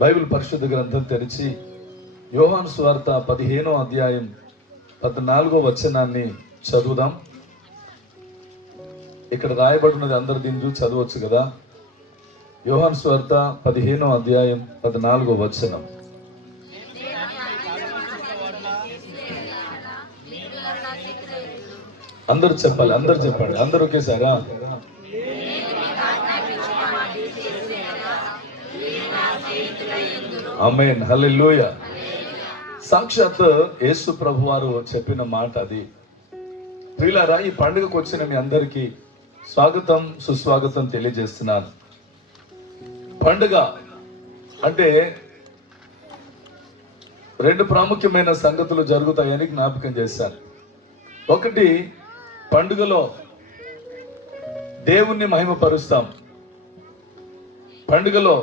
Bible పరిశుద్ధ గ్రంథం తెరిచి యోహాను సువార్త 15వ అధ్యాయం 14వ వచనాన్ని చదువుదాం. ఇక్కడ రాయబడినది అందరు దీన్ని చదవచ్చు కదా. యోహాను సువార్త 15వ అధ్యాయం 14వ వచనం. అందరూ చెప్పాలి, అందరు చెప్పండి, అందరు ఒకేసారా? ఆమేన్, హల్లెలూయా. సాక్షాత్ యేసు ప్రభు వారు చెప్పిన మాట అది. ప్రియులారా, ఈ పండుగకు వచ్చిన మీ అందరికీ స్వాగతం సుస్వాగతం తెలియజేస్తున్నాను. పండుగ అంటే రెండు ప్రాముఖ్యమైన సంగతులు జరుగుతాయని జ్ఞాపకం చేశాను. ఒకటి, పండుగలో దేవుణ్ణి మహిమపరుస్తాం, పండుగలో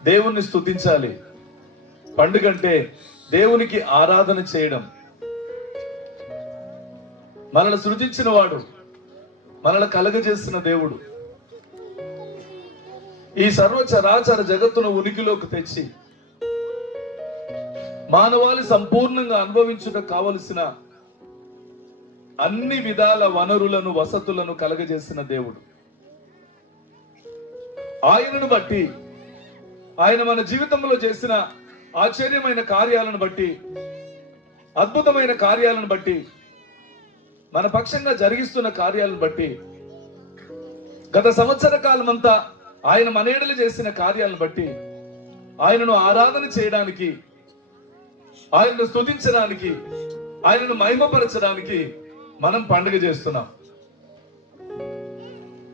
దేవుణ్ణి స్తుతించాలి. పండుగ అంటే దేవునికి ఆరాధన చేయడం. మనల్ని సృజించిన వాడు, మనల్ని కలగజేసిన దేవుడు, ఈ సర్వచరాచర జగత్తును ఉనికిలోకి తెచ్చి మానవాళి సంపూర్ణంగా అనుభవించుటకు కావలసిన అన్ని విధాల వనరులను వసతులను కలగజేసిన దేవుడు. ఆయనను బట్టి, ఆయన మన జీవితంలో చేసిన ఆశ్చర్యమైన కార్యాలను బట్టి, అద్భుతమైన కార్యాలను బట్టి, మన పక్షంగా జరిగిస్తున్న కార్యాలను బట్టి, గత సంవత్సర కాలం అంతా ఆయన మనేడలు చేసిన కార్యాలను బట్టి ఆయనను ఆరాధన చేయడానికి, ఆయనను స్తుతించడానికి, ఆయనను మహిమపరచడానికి మనం పండుగ చేస్తున్నాం.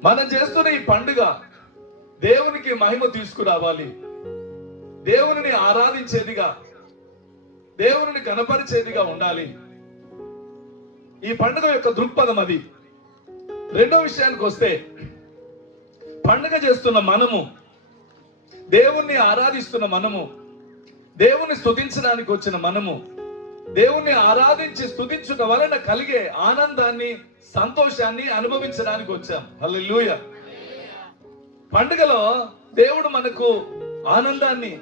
మనం చేస్తున్న ఈ పండుగ దేవునికి మహిమ తీసుకురావాలి, దేవుని ఆరాధించేదిగా, దేవుని కనపరిచేదిగా ఉండాలి. ఈ పండుగ యొక్క దృక్పథం అది. రెండో విషయానికి వస్తే, పండుగ చేస్తున్న మనము, దేవుణ్ణి ఆరాధిస్తున్న మనము, దేవుణ్ణి స్తుతించడానికి వచ్చిన మనము, దేవుణ్ణి ఆరాధించి స్తుతించుట వలన కలిగే ఆనందాన్ని, సంతోషాన్ని అనుభవించడానికి వచ్చాం. హల్లెలూయా. పండుగలో దేవుడు మనకు ఆనందాన్ని,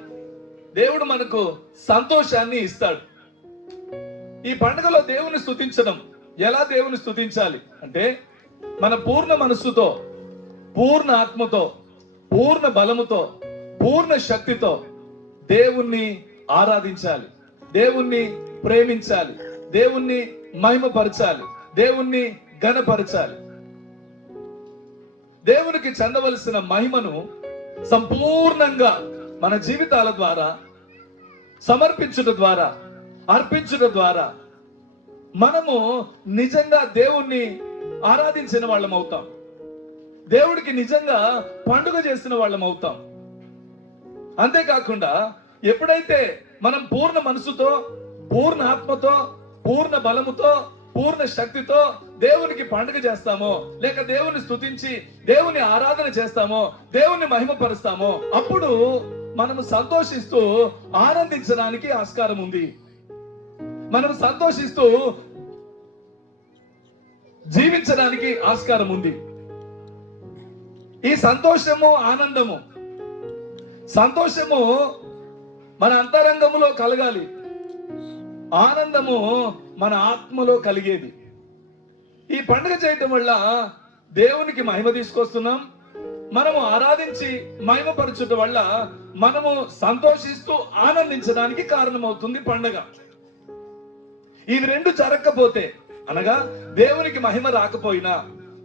దేవుడు మనకు సంతోషాన్ని ఇస్తాడు. ఈ పండుగలో దేవుని స్తుతించడం, ఎలా దేవుని స్తుతించాలి అంటే, మన పూర్ణ మనస్సుతో, పూర్ణ ఆత్మతో, పూర్ణ బలముతో, పూర్ణ శక్తితో దేవుణ్ణి ఆరాధించాలి, దేవుణ్ణి ప్రేమించాలి, దేవుణ్ణి మహిమపరచాలి, దేవుణ్ణి ఘనపరచాలి. దేవునికి చెందవలసిన మహిమను సంపూర్ణంగా మన జీవితాల ద్వారా సమర్పించుట ద్వారా, అర్పించుట ద్వారా మనము నిజంగా దేవుణ్ణి ఆరాధించిన వాళ్ళం అవుతాం, దేవుడికి నిజంగా పండుగ చేసిన వాళ్ళం అవుతాం. అంతేకాకుండా ఎప్పుడైతే మనం పూర్ణ మనసుతో, పూర్ణ ఆత్మతో, పూర్ణ బలముతో, పూర్ణ శక్తితో దేవునికి పండుగ చేస్తామో, లేక దేవుని స్తుతించి దేవుని ఆరాధన చేస్తామో, దేవుని మహిమపరుస్తామో, అప్పుడు మనము సంతోషిస్తూ ఆనందించడానికి ఆస్కారం ఉంది. మనం సంతోషిస్తూ జీవించడానికి ఆస్కారం ఉంది. ఈ సంతోషము, ఆనందము, సంతోషము మన అంతరంగములో కలగాలి, ఆనందము మన ఆత్మలో కలిగేది. ఈ పండుగ చేయటం వల్ల దేవునికి మహిమ తీసుకొస్తున్నాం. మనము ఆరాధించి మహిమపరచుట వల్ల మనము సంతోషిస్తూ ఆనందించడానికి కారణమవుతుంది పండుగ. ఇవి రెండు జరగకపోతే, అనగా దేవునికి మహిమ రాకపోయినా,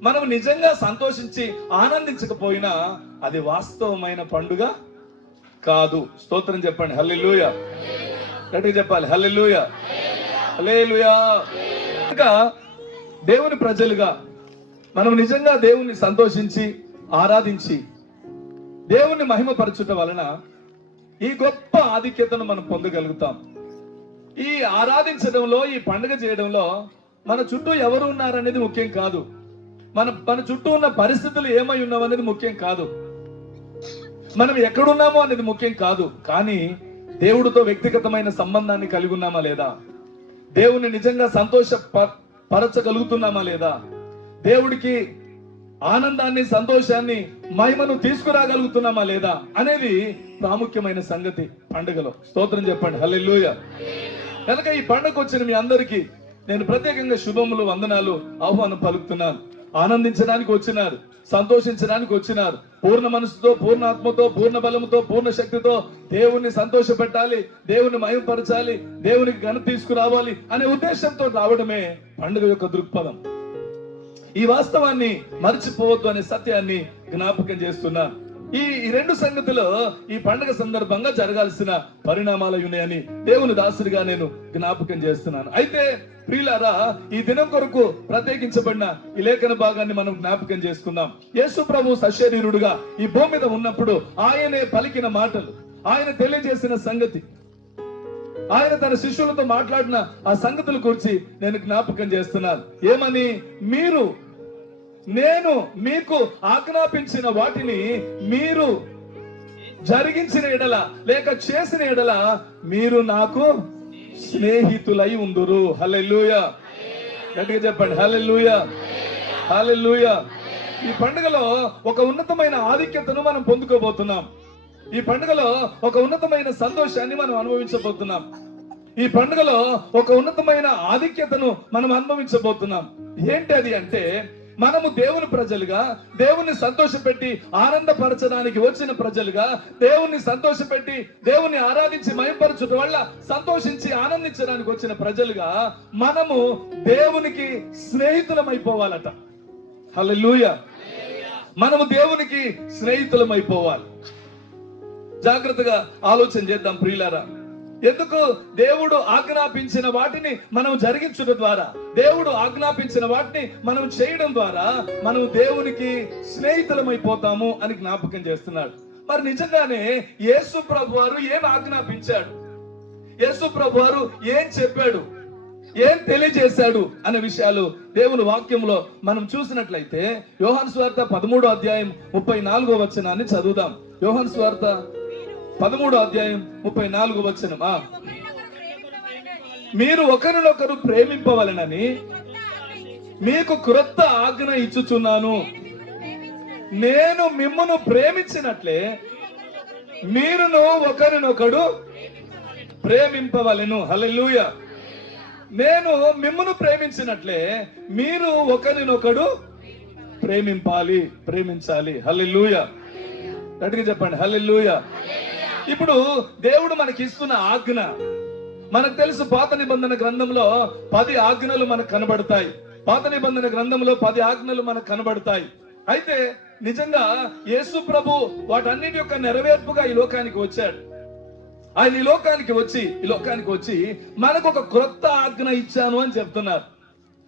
మనం నిజంగా సంతోషించి ఆనందించకపోయినా, అది వాస్తవమైన పండుగ కాదు. స్తోత్రం చెప్పండి, హల్లెలూయా. గట్టిగా చెప్పాలి, హల్లెలూయా, హల్లెలూయా. ఇంకా దేవుని ప్రజలుగా మనం నిజంగా దేవుణ్ణి సంతోషించి ఆరాధించి దేవుణ్ణి మహిమపరచుట వలన ఈ గొప్ప ఆధిక్యతను మనం పొందగలుగుతాం. ఈ ఆరాధించడంలో, ఈ పండుగ చేయడంలో మన చుట్టూ ఎవరు ఉన్నారనేది ముఖ్యం కాదు, మన చుట్టూ ఉన్న పరిస్థితులు ఏమై ఉన్నాం అనేది ముఖ్యం కాదు, మనం ఎక్కడున్నామో అనేది ముఖ్యం కాదు. కానీ దేవుడితో వ్యక్తిగతమైన సంబంధాన్ని కలిగి ఉన్నామా లేదా, దేవుని నిజంగా పరచగలుగుతున్నామా లేదా, దేవుడికి ఆనందాన్ని, సంతోషాన్ని, మహిమను తీసుకురాగలుగుతున్నామా లేదా అనేది ప్రాముఖ్యమైన సంగతి పండుగలో. స్తోత్రం చెప్పండి, హల్లెలూయా. కనుక ఈ పండుగ వచ్చిన మీ అందరికీ నేను ప్రత్యేకంగా శుభములు, వందనాలు, ఆహ్వానం పలుకుతున్నాను. ఆనందించడానికి వచ్చినారు, సంతోషించడానికి వచ్చినారు. పూర్ణ మనసుతో, పూర్ణ ఆత్మతో, పూర్ణ బలముతో, పూర్ణ శక్తితో దేవుణ్ణి సంతోష పెట్టాలి, దేవుని మహిమపరచాలి, దేవునికి ఘనత తీసుకురావాలి అనే ఉద్దేశంతో రావడమే పండుగ యొక్క దృక్పథం. ఈ వాస్తవాన్ని మర్చిపోవద్దు అనే సత్యాన్ని జ్ఞాపకం చేస్తున్నాను. ఈ రెండు సంగతులు ఈ పండుగ సందర్భంగా జరగాల్సిన పరిణామాలు ఉన్నాయని దేవుని దాసుడిగా నేను జ్ఞాపకం చేస్తున్నాను. అయితే ప్రియులారా, ఈ దినం కొరకు ప్రత్యేకించబడిన ఈ లేఖన భాగాన్ని మనం జ్ఞాపకం చేసుకుందాం. యేసు ప్రభు సశరీరుడుగా ఈ భూమి మీద ఉన్నప్పుడు ఆయనే పలికిన మాటలు, ఆయన తెలియజేసిన సంగతి, ఆయన తన శిష్యులతో మాట్లాడిన ఆ సంగతుల గురించి నేను జ్ఞాపకం చేస్తున్నాను. ఏమని? నేను మీకు ఆజ్ఞాపించిన వాటిని మీరు జరిగించిన ఎడల లేక చేసిన ఎడల మీరు నాకు స్నేహితులై ఉందురు. హల్లెలూయా. గట్టిగా చెప్పండి, హల్లెలూయా, హల్లెలూయా. ఈ పండుగలో ఒక ఉన్నతమైన ఆధిక్యతను మనం పొందుకోబోతున్నాం. ఈ పండుగలో ఒక ఉన్నతమైన సంతోషాన్ని మనం అనుభవించబోతున్నాం. ఈ పండుగలో ఒక ఉన్నతమైన ఆధిక్యతను మనం అనుభవించబోతున్నాం. ఏంటి అది అంటే, మనము దేవుని ప్రజలుగా, దేవుని సంతోషపెట్టి ఆనందపరచడానికి వచ్చిన ప్రజలుగా, దేవుని సంతోషపెట్టి దేవుని ఆరాధించి మహిమపరచుట వల్ల సంతోషించి ఆనందించడానికి వచ్చిన ప్రజలుగా మనము దేవునికి స్నేహితులమైపోవాలట. హల్లెలూయా. మనము దేవునికి స్నేహితులమైపోవాలి. జాగ్రత్తగా ఆలోచన చేద్దాం ప్రియులారా. ఎందుకు? దేవుడు ఆజ్ఞాపించిన వాటిని మనం జరిగించడం ద్వారా, దేవుడు ఆజ్ఞాపించిన వాటిని మనం చేయడం ద్వారా మనం దేవునికి స్నేహితులమైపోతాము అని జ్ఞాపకం చేస్తున్నాడు. మరి నిజంగానే యేసు ప్రభు వారు ఏం ఆజ్ఞాపించాడు, యేసు ప్రభు వారు ఏం చెప్పాడు, ఏం తెలియజేశాడు అనే విషయాలు దేవుని వాక్యంలో మనం చూసినట్లయితే యోహాను సువార్త 13వ అధ్యాయం 34వ వచనాన్ని చదువుదాం. యోహాను సువార్త 13వ అధ్యాయం 34వ వచనం. మీరు ఒకరినొకరు ప్రేమింపవలెనని మీకు క్రొత్త ఆజ్ఞ ఇచ్చుచున్నాను. నేను మిమ్మును ప్రేమించినట్లే మీరును ఒకరినొకడు ప్రేమింపవలెను. హల్లెలూయా. నేను మిమ్మును ప్రేమించినట్లే మీరు ఒకరినొకడు ప్రేమించాలి. హల్లెలూయా. గట్టిగా చెప్పండి, హల్లెలూయా. ఇప్పుడు దేవుడు మనకి ఇస్తున్న ఆజ్ఞ, మనకు తెలుసు పాత నిబంధన గ్రంథంలో 10 ఆజ్ఞలు మనకు కనబడతాయి. పాత నిబంధన గ్రంథంలో 10 ఆజ్ఞలు మనకు కనబడతాయి. అయితే నిజంగా యేసు ప్రభు వాటన్నిటి యొక్క నెరవేర్పుగా ఈ లోకానికి వచ్చాడు. ఆయన ఈ లోకానికి వచ్చి మనకు ఒక క్రొత్త ఆజ్ఞ ఇచ్చాను అని చెప్తున్నారు.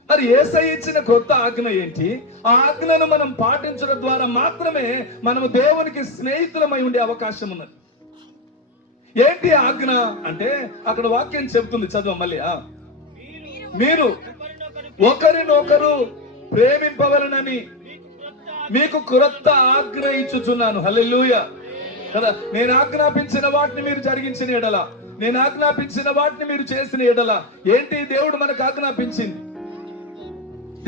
మరి యేసయ్య ఇచ్చిన క్రొత్త ఆజ్ఞ ఏంటి? ఆ ఆజ్ఞను మనం పాటించడం ద్వారా మాత్రమే మనము దేవునికి స్నేహితులమై ఉండే అవకాశం ఉన్నది. ఏంటి ఆజ్ఞ అంటే అక్కడ వాక్యం చెప్తుంది, చదువు మళ్ళీ. మీరు ఒకరినొకరు ప్రేమింపవలనని మీకు క్రొత్త ఆజ్ఞ ఇచ్చుచున్నాను. హల్లెలూయా కదా. నేను ఆజ్ఞాపించిన వాటిని మీరు జరిగించిన ఎడల, నేను ఆజ్ఞాపించిన వాటిని మీరు చేసిన ఎడల. ఏంటి దేవుడు మనకు ఆజ్ఞాపించింది?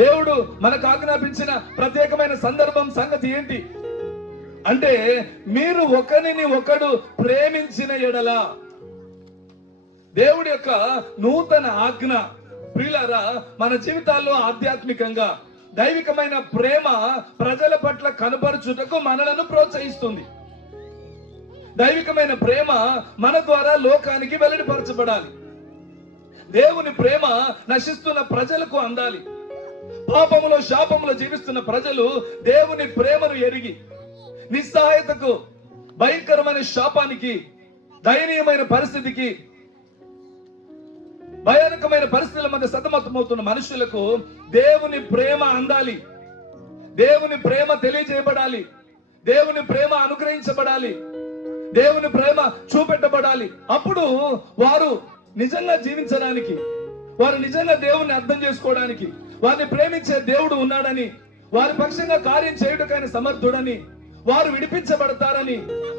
దేవుడు మనకు ఆజ్ఞాపించిన ప్రత్యేకమైన సందర్భం, సంగతి ఏంటి అంటే మీరు ఒకరిని ఒకడు ప్రేమించిన ఎడల. దేవుడి యొక్క నూతన ఆజ్ఞ ప్రియులారా, మన జీవితాల్లో ఆధ్యాత్మికంగా దైవికమైన ప్రేమ ప్రజల పట్ల కనపరచుటకు మనలను ప్రోత్సహిస్తుంది. దైవికమైన ప్రేమ మన ద్వారా లోకానికి వెల్లడిపరచబడాలి. దేవుని ప్రేమ నశిస్తున్న ప్రజలకు అందాలి. పాపములో, శాపములో జీవిస్తున్న ప్రజలు దేవుని ప్రేమను ఎరిగి నిస్సహాయతకు, భయంకరమైన శాపానికి, దయనీయమైన పరిస్థితికి, భయానకమైన పరిస్థితుల మధ్య సతమతమవుతున్న మనుషులకు దేవుని ప్రేమ అందాలి. దేవుని ప్రేమ తెలియజేయబడాలి. దేవుని ప్రేమ అనుగ్రహించబడాలి. దేవుని ప్రేమ చూపెట్టబడాలి. అప్పుడు వారు నిజంగా జీవించడానికి, వారు నిజంగా దేవుని అర్థం చేసుకోవడానికి, వారిని ప్రేమించే దేవుడు ఉన్నాడని, వారి పక్షంగా కార్యం చేయుటకైన సమర్థుడని, వారు విడిపించబడతారని,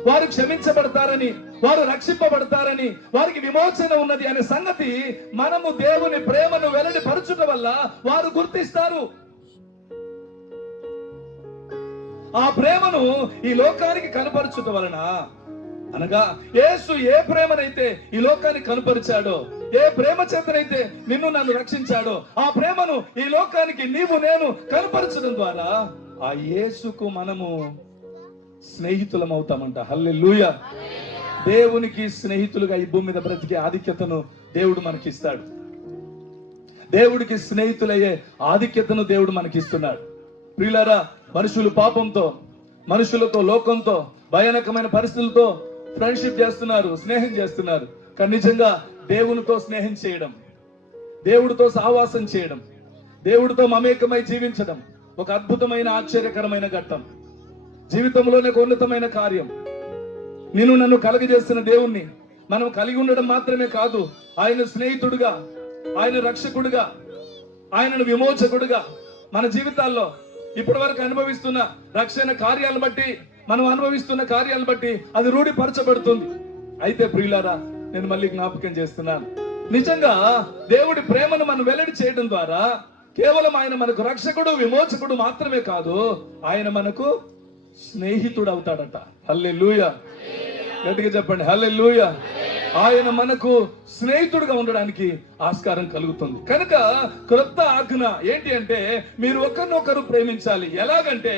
వారు క్షమించబడతారని, వారు రక్షింపబడతారని, వారికి విమోచన ఉన్నది అనే సంగతి మనము దేవుని ప్రేమను వెల్లడి పరచుట వల్ల వారు గుర్తిస్తారు. ఆ ప్రేమను ఈ లోకానికి కనపరచుట వలన, అనగా యేసు ఏ ప్రేమనైతే ఈ లోకానికి కనపరిచాడో, ఏ ప్రేమ చేతనైతే నిన్ను నన్ను రక్షించాడో, ఆ ప్రేమను ఈ లోకానికి నీవు నేను కనపరచడం ద్వారా ఆ యేసుకు మనము స్నేహితులం అవుతామంట. హల్లెలూయా. దేవునికి స్నేహితులుగా ఈ భూమి మీద బ్రతికే ఆధిక్యతను దేవుడు మనకిస్తాడు. దేవుడికి స్నేహితులయ్యే ఆధిక్యతను దేవుడు మనకిస్తున్నాడు. ప్రియులారా, మనుషులు పాపంతో, మనుషులతో, లోకంతో, భయానకమైన పరిస్థితులతో ఫ్రెండ్షిప్ చేస్తున్నారు, స్నేహం చేస్తున్నారు. కానీ నిజంగా దేవునితో స్నేహం చేయడం, దేవుడితో సహవాసం చేయడం, దేవుడితో మమేకమై జీవించడం ఒక అద్భుతమైన ఆశ్చర్యకరమైన ఘట్టం. జీవితంలోనే ఒక ఉన్నతమైన కార్యం. నిన్ను నన్ను కలగజేస్తున్న దేవుణ్ణి మనం కలిగి ఉండడం మాత్రమే కాదు, ఆయన స్నేహితుడుగా, ఆయన రక్షకుడుగా, ఆయనను విమోచకుడుగా మన జీవితాల్లో ఇప్పటి వరకు అనుభవిస్తున్న రక్షణ కార్యాలను బట్టి, మనం అనుభవిస్తున్న కార్యాలను బట్టి అది రూఢిపరచబడుతుంది. అయితే ప్రియులారా, నేను మళ్ళీ జ్ఞాపకం చేస్తున్నాను, నిజంగా దేవుడి ప్రేమను మనం వెల్లడి చేయడం ద్వారా కేవలం ఆయన మనకు రక్షకుడు, విమోచకుడు మాత్రమే కాదు, ఆయన మనకు స్నేహితుడు అవుతాడట. హల్లెలూయా. గట్టిగా చెప్పండి, హల్లెలూయా. ఆయన మనకు స్నేహితుడుగా ఉండడానికి ఆస్కారం కలుగుతుంది. కనుక క్రొత్త ఆజ్ఞ ఏంటి అంటే, మీరు ఒకరినొకరు ప్రేమించాలి. ఎలాగంటే,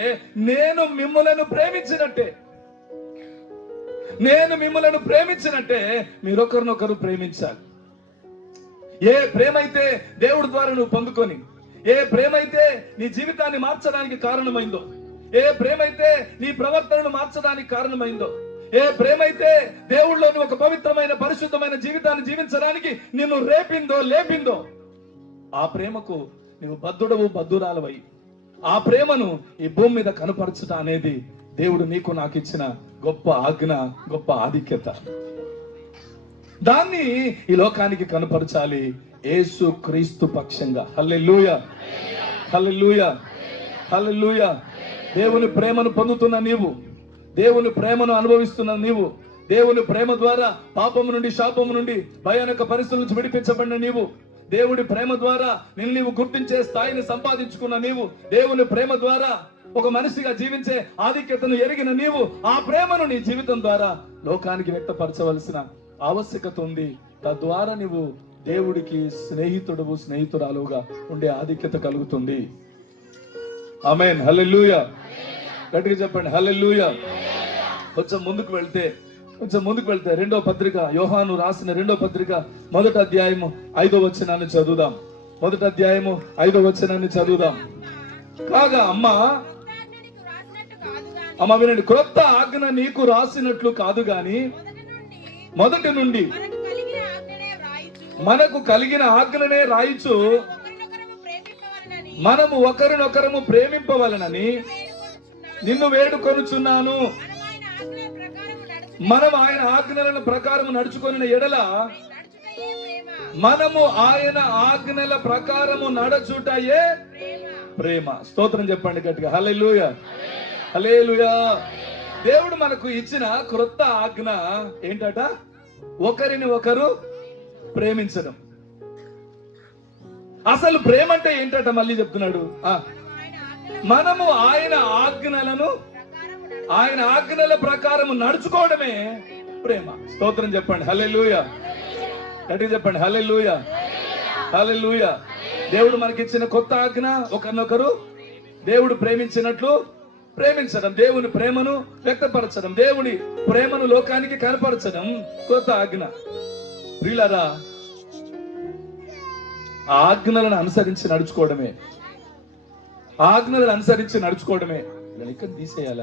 నేను మిమ్మలను ప్రేమించినట్టే, నేను మిమ్మలను ప్రేమించినట్టే మీరు ఒకరినొకరు ప్రేమించాలి. ఏ ప్రేమ అయితే దేవుడి ద్వారా నువ్వు పొందుకొని, ఏ ప్రేమ అయితే నీ జీవితాన్ని మార్చడానికి కారణమైందో, ఏ ప్రేమ అయితే నీ ప్రవర్తనను మార్చడానికి కారణమైందో, ఏ ప్రేమ అయితే దేవుళ్ళలోని ఒక పవిత్రమైన పరిశుద్ధమైన జీవితాన్ని జీవించడానికి నిన్ను రేపిందో, లేపిందో, ఆ ప్రేమకు నువ్వు బద్ధుడవు, బద్ధురాలవై ఆ ప్రేమను ఈ భూమి మీద కనపరచుట అనేది దేవుడు నీకు నాకు ఇచ్చిన గొప్ప ఆజ్ఞ, గొప్ప ఆధిక్యత. దాన్ని ఈ లోకానికి కనపరచాలి యేసు క్రీస్తు పక్షంగా. హల్లెలూయా, హల్లెలూయా, హల్లెలూయా. దేవుని ప్రేమను పొందుతున్న నీవు, దేవుని ప్రేమను అనుభవిస్తున్న నీవు, దేవుని ప్రేమ ద్వారా పాపము నుండి, శాపము నుండి, భయానక పరిస్థితుల నుంచి విడిపించబడిన నీవు, దేవుడి ప్రేమ ద్వారా నిన్ను నీవు గుర్తించే స్థాయిని సంపాదించుకున్న నీవు, దేవుని ప్రేమ ద్వారా ఒక మనిషిగా జీవించే ఆధిక్యతను ఎరిగిన నీవు, ఆ ప్రేమను నీ జీవితం ద్వారా లోకానికి వ్యక్తపరచవలసిన ఆవశ్యకత ఉంది. తద్వారా నీవు దేవుడికి స్నేహితుడవు, స్నేహితురాలుగా ఉండే ఆధిక్యత కలుగుతుంది. ఆమేన్, హల్లెలూయా. గట్టిగా చెప్పండి, హల్లెలూయా. కొంచెం ముందుకు వెళ్తే రెండో పత్రిక, యోహాను రాసిన రెండో పత్రిక 1వ అధ్యాయము 5వ వచనాన్ని చదువుదాం. 1వ అధ్యాయము 5వ వచనాన్ని చదువుదాం. కాగా అమ్మా వినండి, క్రొత్త ఆజ్ఞ నీకు రాసినట్లు కాదు గాని మొదటి నుండి మనకు కలిగిన ఆజ్ఞనే రాయిచు మనము ఒకరినొకరము ప్రేమింపవలనని నిన్ను వేడుకొనుచున్నాను. మనం ఆయన ఆజ్ఞల ప్రకారం నడుచుకొనిన ఎడల, మనము ఆయన ఆజ్ఞల ప్రకారము నడుచుటయే ప్రేమ. స్తోత్రం చెప్పండి గట్టిగా, హల్లెలూయా, హల్లెలూయా. దేవుడు మనకు ఇచ్చిన క్రొత్త ఆజ్ఞ ఏంటట? ఒకరిని ఒకరు ప్రేమించడం. అసలు ప్రేమ అంటే ఏంటట? మళ్ళీ చెప్తున్నాడు, మనము ఆయన ఆజ్ఞల ప్రకారము నడుచుకోవడమే ప్రేమ. స్తోత్రం చెప్పండి, హల్లెలూయా. గట్టిగా చెప్పండి, హల్లెలూయా, హల్లెలూయా. దేవుడు మనకిచ్చిన కొత్త ఆజ్ఞ ఒకరినొకరు దేవుడు ప్రేమించినట్లు ప్రేమించడం, దేవుని ప్రేమను వ్యక్తపరచడం, దేవుని ప్రేమను లోకానికి కనపరచడం కొత్త ఆజ్ఞ. ప్రియులారా, ఆజ్ఞలను అనుసరించి నడుచుకోవడమే, ఆజ్ఞలను అనుసరించి నడుచుకోవడమే, ఇక్కడ తీసేయాల,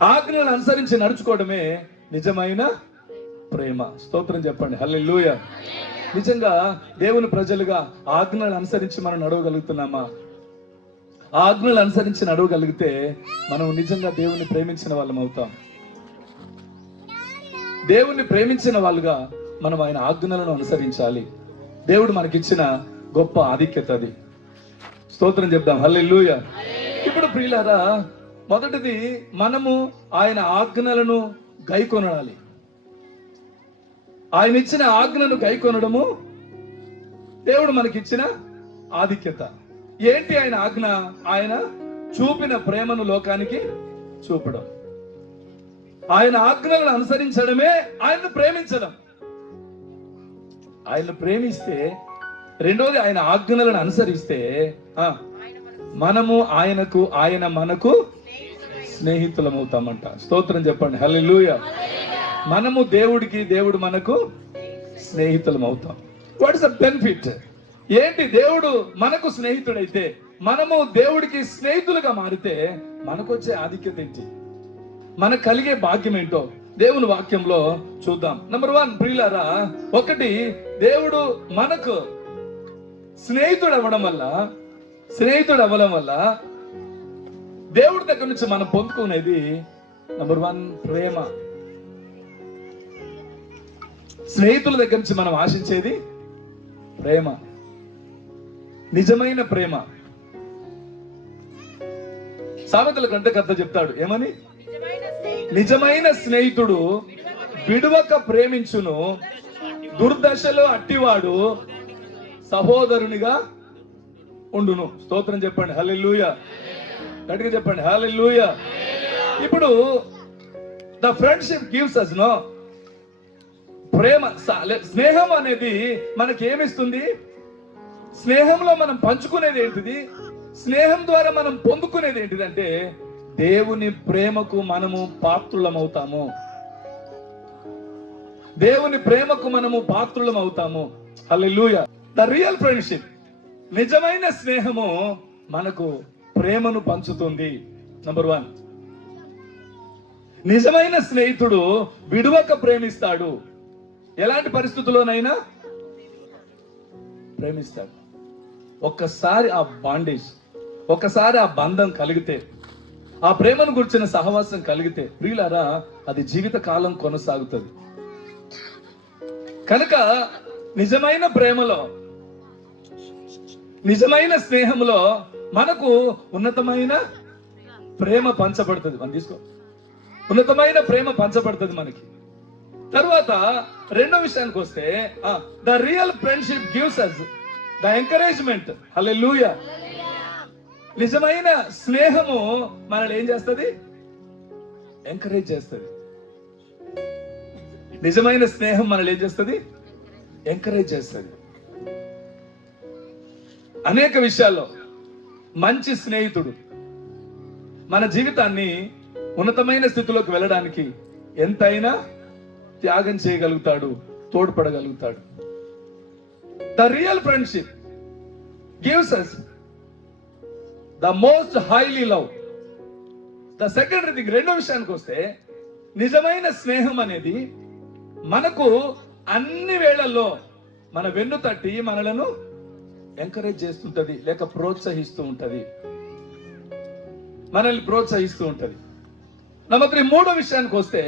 ఆజ్ఞలను అనుసరించి నడుచుకోవడమే నిజమైన ప్రేమ. స్తోత్రం చెప్పండి, హల్లెలూయా. నిజంగా దేవుని ప్రజలుగా ఆజ్ఞలను అనుసరించి మనం నడవగలుగుతున్నామా? ఆజ్ఞలు అనుసరించి నడవగలిగితే మనం నిజంగా దేవుని ప్రేమించిన వాళ్ళం అవుతాం. దేవుణ్ణి ప్రేమించిన వాళ్ళుగా మనం ఆయన ఆజ్ఞలను అనుసరించాలి. దేవుడు మనకిచ్చిన గొప్ప ఆధిక్యత అది. స్తోత్రం చెప్దాం, హల్లెలూయా. ఇప్పుడు ప్రియులారా, మొదటిది మనము ఆయన ఆజ్ఞలను గైకొనాలి. ఆయన ఇచ్చిన ఆజ్ఞను గైకొనడము దేవుడు మనకిచ్చిన ఆధిక్యత. ఏంటి ఆయన ఆజ్ఞ? ఆయన చూపిన ప్రేమను లోకానికి చూపడం. ఆయన ఆజ్ఞలను అనుసరించడమే ఆయన్ను ప్రేమించడం. ఆయన్ను ప్రేమిస్తే, రెండోది ఆయన ఆజ్ఞలను అనుసరిస్తే మనము ఆయనకు, ఆయన మనకు స్నేహితులమవుతామంట. స్తోత్రం చెప్పండి, హల్లెలూయా. మనము దేవుడికి, దేవుడు మనకు స్నేహితులమవుతాం. What is the benefit? ఏంటి? దేవుడు మనకు స్నేహితుడైతే, మనము దేవుడికి స్నేహితులుగా మారితే మనకు వచ్చే ఆధిక్యత ఏంటి, మనకు కలిగే భాగ్యం ఏంటో దేవుని వాక్యంలో చూద్దాం. నంబర్ 1 ప్రియులారా, ఒకటి, దేవుడు మనకు స్నేహితుడు అవ్వడం వల్ల దేవుడి దగ్గర నుంచి మనం పొందుకునేది నంబర్ 1 ప్రేమ. స్నేహితుల దగ్గర నుంచి మనం ఆశించేది ప్రేమ, నిజమైన ప్రేమ. సామెతల గ్రంథకర్త చెప్తాడు ఏమని? నిజమైన స్నేహితుడు విడువక ప్రేమించును, దుర్దశలో అట్టివాడు సహోదరునిగా ఉండును. స్తోత్రం చెప్పండి, హల్లెలూయా. గట్టిగా చెప్పండి, హల్లెలూయా. ఇప్పుడు the friendship gives us no ప్రేమ, స్నేహం అనేది మనకి ఏమిస్తుంది? స్నేహంలో మనం పంచుకునేది ఏంటిది? స్నేహం ద్వారా మనం పొందుకునేది ఏంటిదంటే దేవుని ప్రేమకు మనము పాత్రులమవుతాము. దేవుని ప్రేమకు మనము పాత్రులమవుతాము. హల్లెలూయా. ద రియల్ ఫ్రెండ్షిప్, నిజమైన స్నేహము మనకు ప్రేమను పంచుతుంది. నంబర్ 1, నిజమైన స్నేహితుడు విడువక ప్రేమిస్తాడు. ఎలాంటి పరిస్థితుల్లోనైనా ప్రేమిస్తాడు. ఒక్కసారి ఆ బాండేజ్, ఒక్కసారి ఆ బంధం కలిగితే, ఆ ప్రేమను గురించిన సహవాసం కలిగితే ప్రియులారా, అది జీవిత కాలం కొనసాగుతుంది. కనుక నిజమైన ప్రేమలో, నిజమైన స్నేహంలో మనకు ఉన్నతమైన ప్రేమ పంచబడుతుంది. మనం తీసుకో, ఉన్నతమైన ప్రేమ పంచబడుతుంది మనకి. తర్వాత రెండో విషయానికి వస్తే, the real friendship gives us the encouragement. Hallelujah. నిజమైన స్నేహము మనల్ని ఏం చేస్తుంది? ఎంకరేజ్ చేస్తుంది. నిజమైన స్నేహం మనల్ని ఏం చేస్తుంది? ఎంకరేజ్ చేస్తుంది. అనేక విషయాల్లో మంచి స్నేహితుడు మన జీవితాన్ని ఉన్నతమైన స్థితిలోకి వెళ్ళడానికి ఎంతైనా త్యాగం చేయగలుగుతాడు, తోడ్పడగలుగుతాడు. The real friendship gives us the most highly love. The secondary thing, రెండో విషయానికి వస్తే, నిజమైన స్నేహం అనేది మనకు అన్ని వేళల్లో మన వెన్ను తట్టి మనలను ఎంకరేజ్ చేస్తుంటది, లేక ప్రోత్సహిస్తూ ఉంటది, మనల్ని ప్రోత్సహిస్తూ ఉంటది. నంబర్ 3, మూడో విషయానికి వస్తే,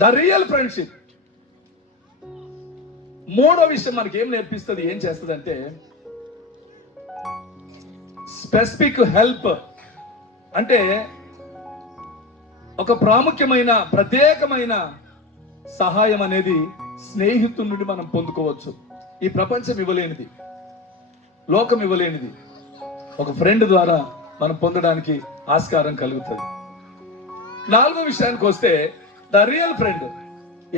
ద రియల్ ఫ్రెండ్షిప్, మూడో విషయం మనకి ఏం నేర్పిస్తుంది, ఏం చేస్తుంది అంటే స్పెసిఫిక్ హెల్ప్. అంటే ఒక ప్రాముఖ్యమైన, ప్రత్యేకమైన సహాయం అనేది స్నేహితుడి నుండి మనం పొందుకోవచ్చు. ఈ ప్రపంచం ఇవ్వలేనిది, లోకం ఇవ్వలేనిది ఒక ఫ్రెండ్ ద్వారా మనం పొందడానికి ఆస్కారం కలుగుతుంది. నాలుగో విషయానికి వస్తే, ద రియల్ ఫ్రెండ్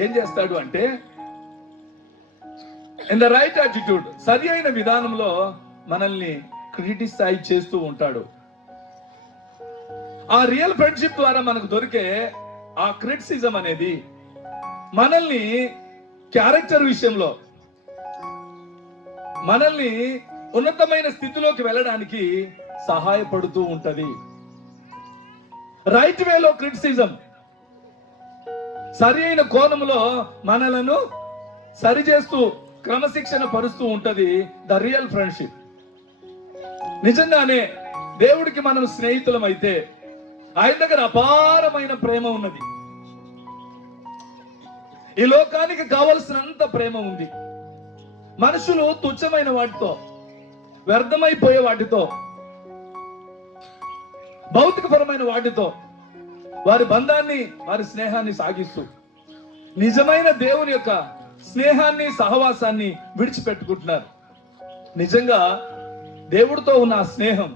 ఏం చేస్తాడు అంటే ఇన్ ద రైట్ యాటిట్యూడ్, సరి అయిన విధానంలో మనల్ని క్రిటిసైజ్ చేస్తూ ఉంటాడు. ఆ రియల్ ఫ్రెండ్షిప్ ద్వారా మనకు దొరికే ఆ క్రిటిసిజం అనేది మనల్ని క్యారెక్టర్ విషయంలో, మనల్ని ఉన్నతమైన స్థితిలోకి వెళ్ళడానికి సహాయపడుతూ ఉంటది. రైట్ వేలో క్రిటిసిజం, సరి అయిన కోణంలో మనలను సరిచేస్తూ క్రమశిక్షణ పరుస్తూ ఉంటది ద రియల్ ఫ్రెండ్షిప్. నిజంగానే దేవుడికి మనం స్నేహితులం అయితే ఆయన దగ్గర అపారమైన ప్రేమ ఉన్నది. ఈ లోకానికి కావలసినంత ప్రేమ ఉంది. మనుషులు తుచ్చమైన వాటితో, వ్యర్థమైపోయే వాటితో, భౌతికపరమైన వాటితో వారి బంధాన్ని, వారి స్నేహాన్ని సాగిస్తూ నిజమైన దేవుని యొక్క స్నేహాన్ని, సహవాసాన్ని విడిచిపెట్టుకుంటున్నారు. నిజంగా దేవుడితో ఉన్న ఆ స్నేహం,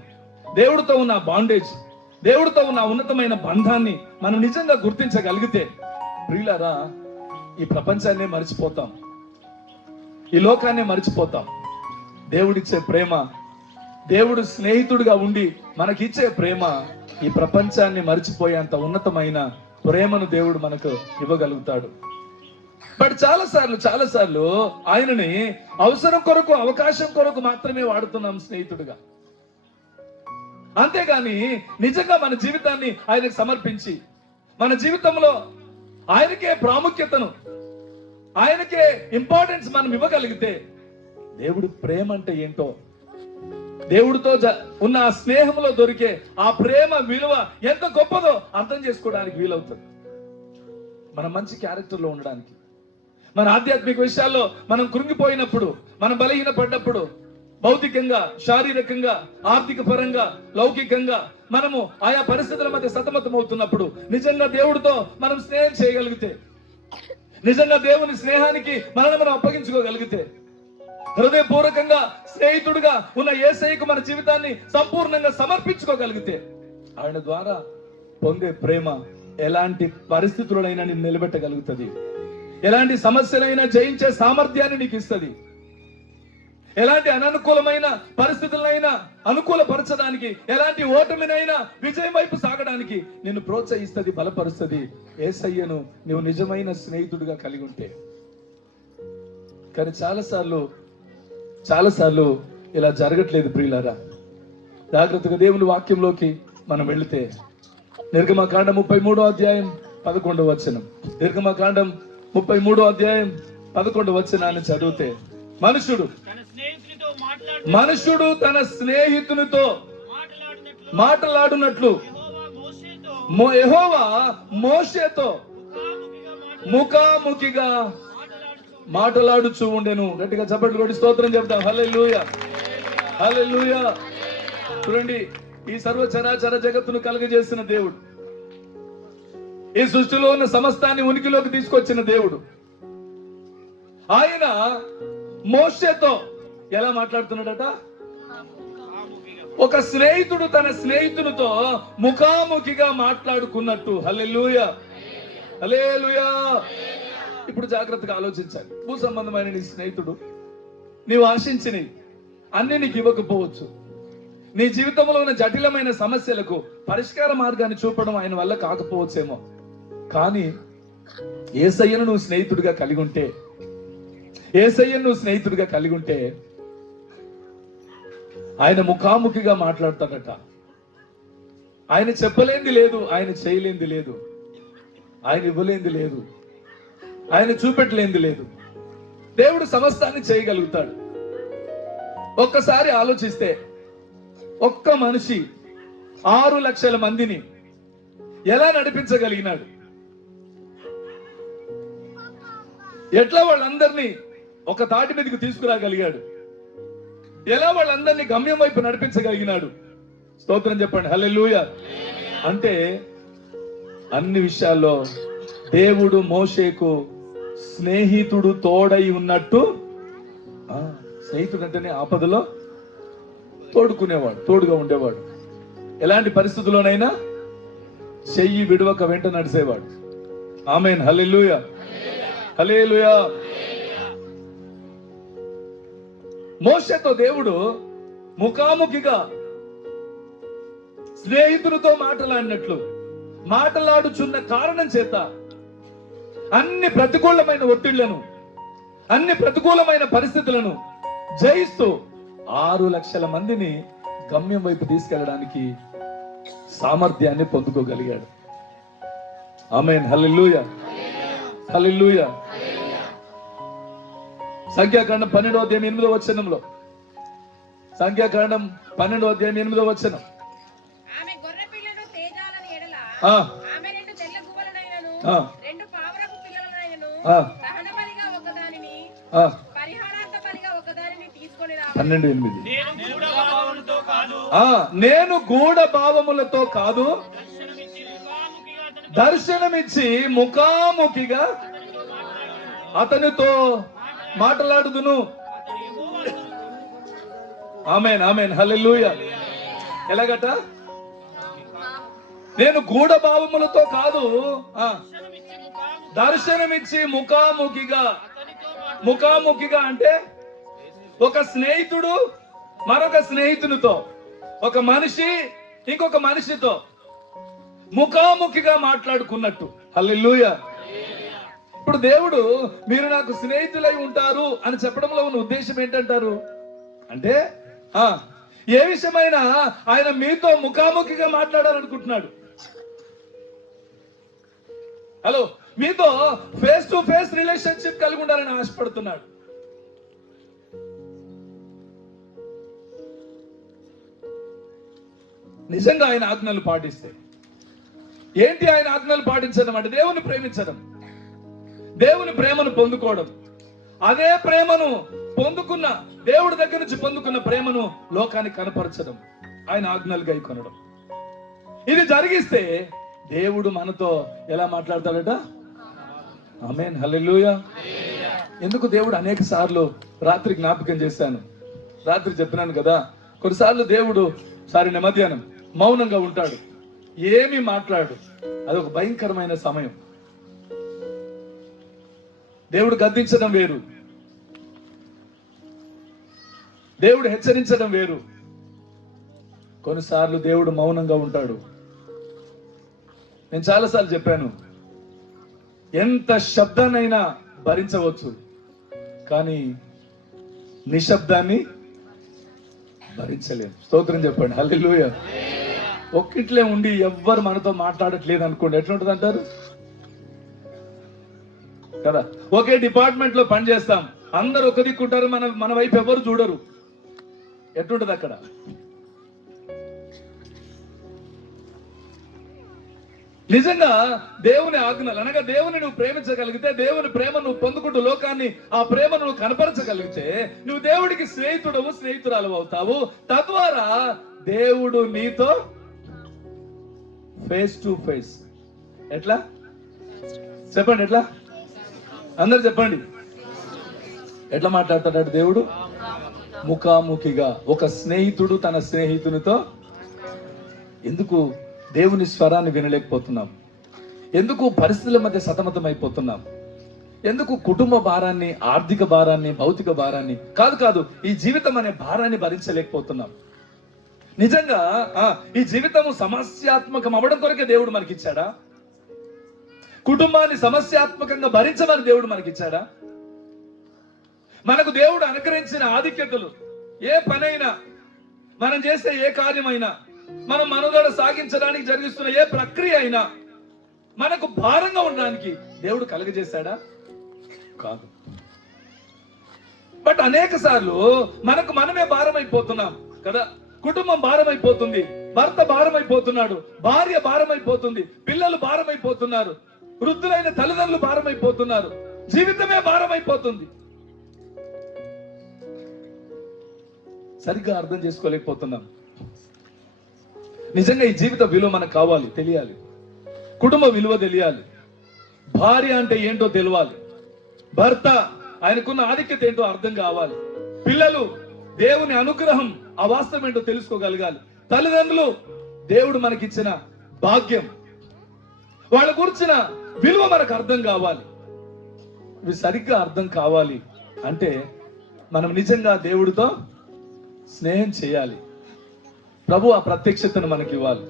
దేవుడితో ఉన్న బాండేజ్, దేవుడితో ఉన్న ఉన్నతమైన బంధాన్ని మనం నిజంగా గుర్తించగలిగితే ప్రియులారా, ఈ ప్రపంచాన్నే మర్చిపోతాం, ఈ లోకాన్నే మర్చిపోతాం. దేవుడిచ్చే ప్రేమ, దేవుడు స్నేహితుడిగా ఉండి మనకిచ్చే ప్రేమ, ఈ ప్రపంచాన్ని మర్చిపోయేంత ఉన్నతమైన ప్రేమను దేవుడు మనకు ఇవ్వగలుగుతాడు. బట్ చాలా సార్లు ఆయనని అవసరం కొరకు, అవకాశం కొరకు మాత్రమే వాడుతున్నాం స్నేహితుడిగా. అంతేగాని నిజంగా మన జీవితాన్ని ఆయనకు సమర్పించి, మన జీవితంలో ఆయనకే ప్రాముఖ్యతను, ఆయనకే ఇంపార్టెన్స్ మనం ఇవ్వగలిగితే, దేవుడు ప్రేమ అంటే ఏంటో, దేవుడితో ఉన్న ఆ స్నేహంలో దొరికే ఆ ప్రేమ విలువ ఎంత గొప్పదో అర్థం చేసుకోవడానికి వీలవుతుంది. మనం మంచి క్యారెక్టర్లో ఉండడానికి, మన ఆధ్యాత్మిక విషయాల్లో మనం కృంగిపోయినప్పుడు, మనం బలహీన పడ్డప్పుడు, భౌతికంగా, శారీరకంగా, ఆర్థిక పరంగా, లౌకికంగా మనము ఆయా పరిస్థితుల మధ్య సతమతం అవుతున్నప్పుడు నిజంగా దేవుడితో మనం స్నేహం చేయగలిగితే, నిజంగా దేవుని స్నేహానికి మనల్ని మనం అప్పగించుకోగలిగితే, హృదయపూర్వకంగా స్నేహితుడిగా ఉన్న యేసయ్యకు మన జీవితాన్ని సంపూర్ణంగా సమర్పించుకోగలిగితే, ఆయన ద్వారా పొందే ప్రేమ ఎలాంటి పరిస్థితులైనా నిన్ను నిలబెట్టగలుగుతుంది, ఎలాంటి సమస్యలైనా జయించే సామర్థ్యాన్ని నీకు ఇస్తుంది, ఎలాంటి అననుకూలమైన పరిస్థితులైనా అనుకూలపరచడానికి, ఎలాంటి ఓటమినైనా విజయం వైపు సాగడానికి నిన్ను ప్రోత్సహిస్తుంది, బలపరుస్తుంది యేసయ్యను నువ్వు నిజమైన స్నేహితుడిగా కలిగి ఉంటే. కానీ చాలాసార్లు ఇలా జరగట్లేదు ప్రియులారా. జాగ్రత్తగా దేవుని వాక్యంలోకి మనం వెళితే, నిర్గమకాండం 33వ అధ్యాయం 11వ వచనం, నిర్గమకాండం 33వ అధ్యాయం 11వ వచనాన్ని చదివితే, మనుషుడు తన స్నేహితునితో మాట్లాడునట్లు యెహోవా మోషేతో ముఖాముఖిగా మాట్లాడుచూ ఉండెను. గట్టిగా చప్పట్లు కొట్టి స్తోత్రం చెప్తాం. హల్లెలూయా, హల్లెలూయా. చూడండి, ఈ సర్వ చరాచర జగత్తును కలుగజేసిన దేవుడు, ఈ సృష్టిలో ఉన్న సమస్తాన్ని ఉనికిలోకి తీసుకొచ్చిన దేవుడు, ఆయన మోషేతో ఎలా మాట్లాడుతున్నాడట? ఒక స్నేహితుడు తన స్నేహితునితో ముఖాముఖిగా మాట్లాడుకున్నట్టు. హల్లెలూయా, హల్లెలూయా. ఇప్పుడు జాగ్రత్తగా ఆలోచించాలి. భూ సంబంధమైన నీ స్నేహితుడు నీవు ఆశించినవి అన్ని నీకు ఇవ్వకపోవచ్చు. నీ జీవితంలో ఉన్న జటిలమైన సమస్యలకు పరిష్కార మార్గాన్ని చూపడం ఆయన వల్ల కాకపోవచ్చేమో. కానీ యేసయ్యను నువ్వు స్నేహితుడిగా కలిగి ఉంటే, యేసయ్యను నువ్వు స్నేహితుడిగా కలిగి ఉంటే, ఆయన ముఖాముఖిగా మాట్లాడతాడట. ఆయన చెప్పలేంది లేదు, ఆయన చేయలేంది లేదు, ఆయన ఇవ్వలేంది లేదు, ఆయన చూపెట్టలేంది లేదు. దేవుడు సమస్తాన్ని చేయగలుగుతాడు. ఒక్కసారి ఆలోచిస్తే, ఒక్క మనిషి 6 లక్షల మందిని ఎలా నడిపించగలిగినాడు? ఎట్లా వాళ్ళందరినీ ఒక తాటి మీదకి తీసుకురాగలిగాడు? ఎలా వాళ్ళందరినీ గమ్యం వైపు నడిపించగలిగినాడు? స్తోత్రం చెప్పండి, హల్లెలూయా. అంటే అన్ని విషయాల్లో దేవుడు మోషేకు స్నేహితుడు తోడై ఉన్నట్టు. స్నేహితుడు అంటేనే ఆపదలో తోడుకునేవాడు, తోడుగా ఉండేవాడు. ఎలాంటి పరిస్థితుల్లోనైనా చెయ్యి విడవక వెంట నడిసేవాడు. ఆమేన్, హల్లెలూయా, హల్లెలూయా. మోషేతో దేవుడు ముఖాముఖిగా స్నేహితులతో మాట్లాడినట్లు మాట్లాడుచున్న కారణం చేత అన్ని ప్రతికూలమైన ఒత్తిళ్లను, అన్ని ప్రతికూలమైన పరిస్థితులను జయిస్తూ 6 లక్షల మందిని గమ్యం వైపు తీసుకెళ్ళడానికి సామర్థ్యాన్ని పొందుకోగలిగాడు. ఆమేన్, హల్లెలూయా, హల్లెలూయా. సంఖ్యాకాండం 12వ అధ్యాయం 8వ వచనంలో, సంఖ్యాకాండం 12వ అధ్యాయం 8వ వచనం, ఆమె గొర్రె పిల్లను తేజాలని ఎడల ఆమె 2 తెల్ల గువ్వలనైనను 2 పావురపు పిల్లలనైనను దహనబలిగా ఒకదానిని పరిహారార్థ బలిగా ఒకదానిని తీసుకొని రావాలి. 12:8. నేను గూఢ భావములతో కాదు దర్శనమిచ్చి ముఖాముఖిగా అతనితో మాట్లాడుదును. ఆమేన్ ఆమేన్ హల్లెలూయా. ఎలాగట? నేను గూఢభావములతో కాదు, దర్శనమిచ్చి ముఖాముఖిగా అంటే ఒక స్నేహితుడు మరొక స్నేహితునితో, ఒక మనిషి ఇంకొక మనిషితో ముఖాముఖిగా మాట్లాడుకున్నట్టు. హల్లెలూయా. ఇప్పుడు దేవుడు మీరు నాకు స్నేహితులై ఉంటారు అని చెప్పడంలో ఉన్న ఉద్దేశం ఏంటంటారు అంటే, ఏ విషయమైనా ఆయన మీతో ముఖాముఖిగా మాట్లాడాలనుకుంటున్నాడు. హలో, మీతో ఫేస్ టు ఫేస్ రిలేషన్షిప్ కలిగి ఉండాలని ఆశపడుతున్నాడు. నిజంగా ఆయన ఆజ్ఞలు పాటిస్తే ఏంటి? ఆయన ఆజ్ఞలు పాటించడం అంటే దేవుని ప్రేమించడం, దేవుని ప్రేమను పొందుకోవడం, అదే ప్రేమను పొందుకున్న దేవుడి దగ్గర నుంచి పొందుకున్న ప్రేమను లోకానికి కనపరచడం, ఆయన ఆజ్ఞలు గైకొనడం. ఇది జరిగిస్తే దేవుడు మనతో ఎలా మాట్లాడతాడట? ఆమేన్ హల్లెలూయా. ఎందుకు దేవుడు అనేక సార్లు రాత్రి జ్ఞాపకం చేశాను, రాత్రి చెప్పినాను కదా, కొన్నిసార్లు దేవుడు మధ్యాహ్నం మౌనంగా ఉంటాడు, ఏమీ మాట్లాడు. అదొక భయంకరమైన సమయం. దేవుడు గద్దించడం వేరు, దేవుడు హెచ్చరించడం వేరు. కొన్నిసార్లు దేవుడు మౌనంగా ఉంటాడు. నేను చాలాసార్లు చెప్పాను, ఎంత శబ్దాన్నైనా భరించవచ్చు, కానీ నిశ్శబ్దాన్ని భరించలేము. స్తోత్రం చెప్పండి హల్లెలూయా. ఒక్కిట్లే ఉండి ఎవ్వరు మనతో మాట్లాడట్లేదు అనుకోండి, ఎట్లుంటది అంటారు కదా? ఒకే డిపార్ట్మెంట్ లో పని చేస్తాం, అందరు ఒక దిక్కుంటారు, మన వైపు ఎవరు చూడరు. ఎట్లుంటది అక్కడ? నిజంగా దేవుని ఆజ్ఞలు అనగా దేవుని నువ్వు ప్రేమించగలిగితే, దేవుని ప్రేమ నువ్వు పొందుకుంటూ లోకాన్ని ఆ ప్రేమను నువ్వు కనపరచగలిగితే నువ్వు దేవుడికి స్నేహితురాలు అవుతావు. తద్వారా దేవుడు నీతో ఫేస్ టు ఫేస్, ఎట్లా చెప్పండి, ఎట్లా అందరు చెప్పండి, ఎట్లా మాట్లాడతాడు దేవుడు? ముఖాముఖిగా. ఒక స్నేహితుడు తన స్నేహితునితో. ఎందుకు దేవుని స్వరాన్ని వినలేకపోతున్నాం? ఎందుకు పరిస్థితుల మధ్య సతమతం అయిపోతున్నాం? ఎందుకు కుటుంబ భారాన్ని, ఆర్థిక భారాన్ని, భౌతిక భారాన్ని కాదు ఈ జీవితం అనే భారాన్ని భరించలేకపోతున్నాం? నిజంగా ఈ జీవితము సమస్యాత్మకం అవ్వడం కొరకే దేవుడు మనకిచ్చాడా? కుటుంబాన్ని సమస్యాత్మకంగా భరించమని దేవుడు మనకిచ్చాడా? మనకు దేవుడు అనుగ్రహించిన ఆధిక్యతలు, ఏ పనైనా, మనం చేసే ఏ కార్యమైనా, మనం మనుగడ సాగించడానికి జరిగిస్తున్న ఏ ప్రక్రియ అయినా మనకు భారంగా ఉండడానికి దేవుడు కలుగజేశాడా? కాదు. బట్ అనేక సార్లు మనకు మనమే భారం అయిపోతున్నాం కదా. కుటుంబం భారం అయిపోతుంది, భర్త భారం అయిపోతున్నాడు, భార్య భారం అయిపోతుంది, పిల్లలు భారం అయిపోతున్నారు, వృద్ధులైన తల్లిదండ్రులు భారం అయిపోతున్నారు, జీవితమే భారం అయిపోతుంది. సరిగ్గా అర్థం చేసుకోలేకపోతున్నాం. నిజంగా ఈ జీవిత విలువ మనకు కావాలి, తెలియాలి. కుటుంబ విలువ తెలియాలి, భార్య అంటే ఏంటో తెలియాలి, భర్త ఆయనకున్న ఆధిక్యత ఏంటో అర్థం కావాలి, పిల్లలు దేవుని అనుగ్రహం ఆ వాస్తవం ఏంటో తెలుసుకోగలగాలి, తల్లిదండ్రులు దేవుడు మనకిచ్చిన భాగ్యం, వాళ్ళ గురించిన విలువ మనకు అర్థం కావాలి. ఇవి సరిగ్గా అర్థం కావాలి అంటే మనం నిజంగా దేవుడితో స్నేహం చేయాలి. ప్రభు ఆ ప్రత్యక్షతను మనకి ఇవ్వాలి.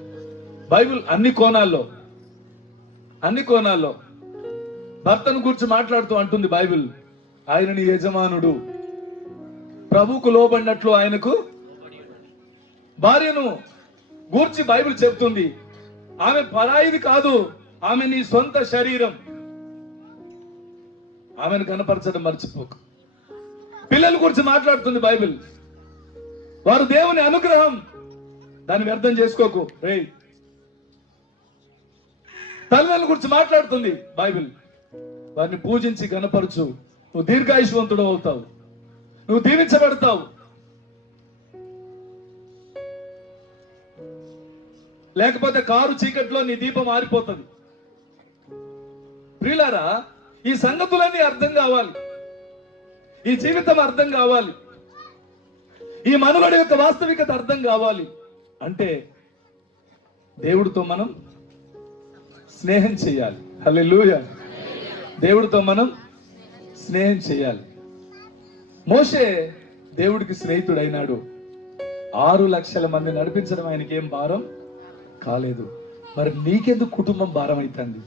బైబిల్ అన్ని కోణాల్లో భర్తను గురించి మాట్లాడుతూ అంటుంది బైబిల్, ఆయన నీ యజమానుడు, ప్రభువుకు లోబడినట్లు ఆయనకు. భార్యను గూర్చి బైబిల్ చెప్తుంది, ఆమె పరాయిది కాదు, ఆమె నీ సొంత శరీరం, ఆమెను కనపరచడం మర్చిపోకు. పిల్లల గురించి మాట్లాడుతుంది బైబిల్, వారు దేవుని అనుగ్రహం, దాన్ని వ్యర్థం చేసుకోకు రేయ్. తల్లిదండ్రుల గురించి మాట్లాడుతుంది బైబిల్, వారిని పూజించి కనపరచు, నువ్వు దీర్ఘాయుష్వంతుడు అవుతావు, నువ్వు దీవించబడతావు. లేకపోతే కారు చీకట్లో నీ దీపం ఆరిపోతుంది. ప్రియులారా, ఈ సంగతులన్నీ అర్థం కావాలి, ఈ జీవితం అర్థం కావాలి. ఈ మనుగడ యొక్క వాస్తవికత అర్థం కావాలి అంటే దేవుడితో మనం స్నేహం చేయాలి. హల్లెలూయా. దేవుడితో మనం స్నేహం చేయాలి. మోషే దేవుడికి స్నేహితుడైనాడు. 6 లక్షల మంది నడిపించడం ఆయనకి ఏం భారం కాలేదు. మరి నీకెందుకు కుటుంబం భారం అవుతుంది?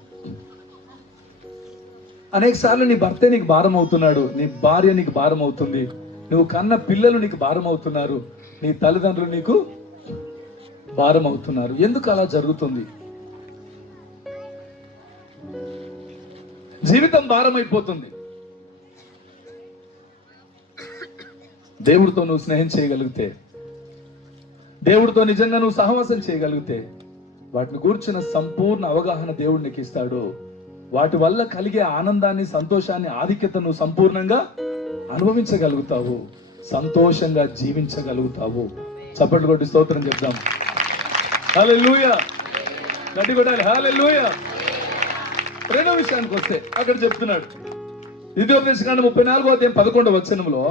అనేక సార్లు నీ భర్తే నీకు భారం అవుతున్నాడు, నీ భార్య నీకు భారం అవుతుంది, నువ్వు కన్న పిల్లలు నీకు భారం అవుతున్నారు, నీ తల్లిదండ్రులు నీకు భారం అవుతున్నారు. ఎందుకు అలా జరుగుతుంది? జీవితం భారం అయిపోతుంది. దేవుడితో నువ్వు స్నేహం చేయగలిగితే, దేవుడితో నిజంగా నువ్వు సహవాసం చేయగలిగితే, వాటిని గూర్చిన సంపూర్ణ అవగాహన దేవుడు నీకు ఇస్తాడు. వాటి వల్ల కలిగే ఆనందాన్ని, సంతోషాన్ని, ఆధిక్యత నువ్వు సంపూర్ణంగా అనుభవించగలుగుతావు, సంతోషంగా జీవించగలుగుతావు. చప్పట్లు కొట్టి స్తోత్రం చెప్దాం. హల్లెలూయా. గట్టి కొట్టాలి. హల్లెలూయా. రెండో విషయానికి వస్తే అక్కడ చెప్తున్నాడు ద్వితీయోపదేశకాండం 34వ అధ్యాయం 11వ వచనంలో,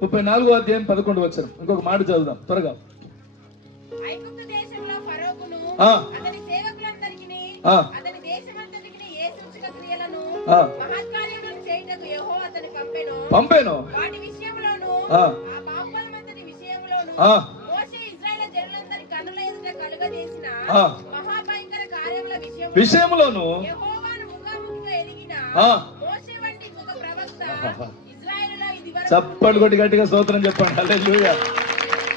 34వ అధ్యాయం 11వ వచనం, ఇంకొక మాట చదువుదాం త్వరగా. ఐగుప్తు దేశంలో ఫరోకును అతని సేవకులందరికీ అతని దేశమంతటికి ఏ సూచక క్రియలను మహత్కార్యములను చేయుటకు యెహోవా అతని పంపెను. వాటి విషయంలోను ఆ పాపమంతటి విషయంలోను మోషే ఇశ్రాయేలు జనులందరి కన్నుల ఎదుట కలుగజేసిన మహాభయంకర కార్యముల విషయంలోను యెహోవాను ముఖాముఖిగా ఎరిగిన మోషే వంటి ఒక ప్రవక్త ఇశ్రాయేలులో ఇదివరకు. చప్పట్లు కొట్టి గట్టిగా స్తోత్రం చెప్పండి. హల్లెలూయా.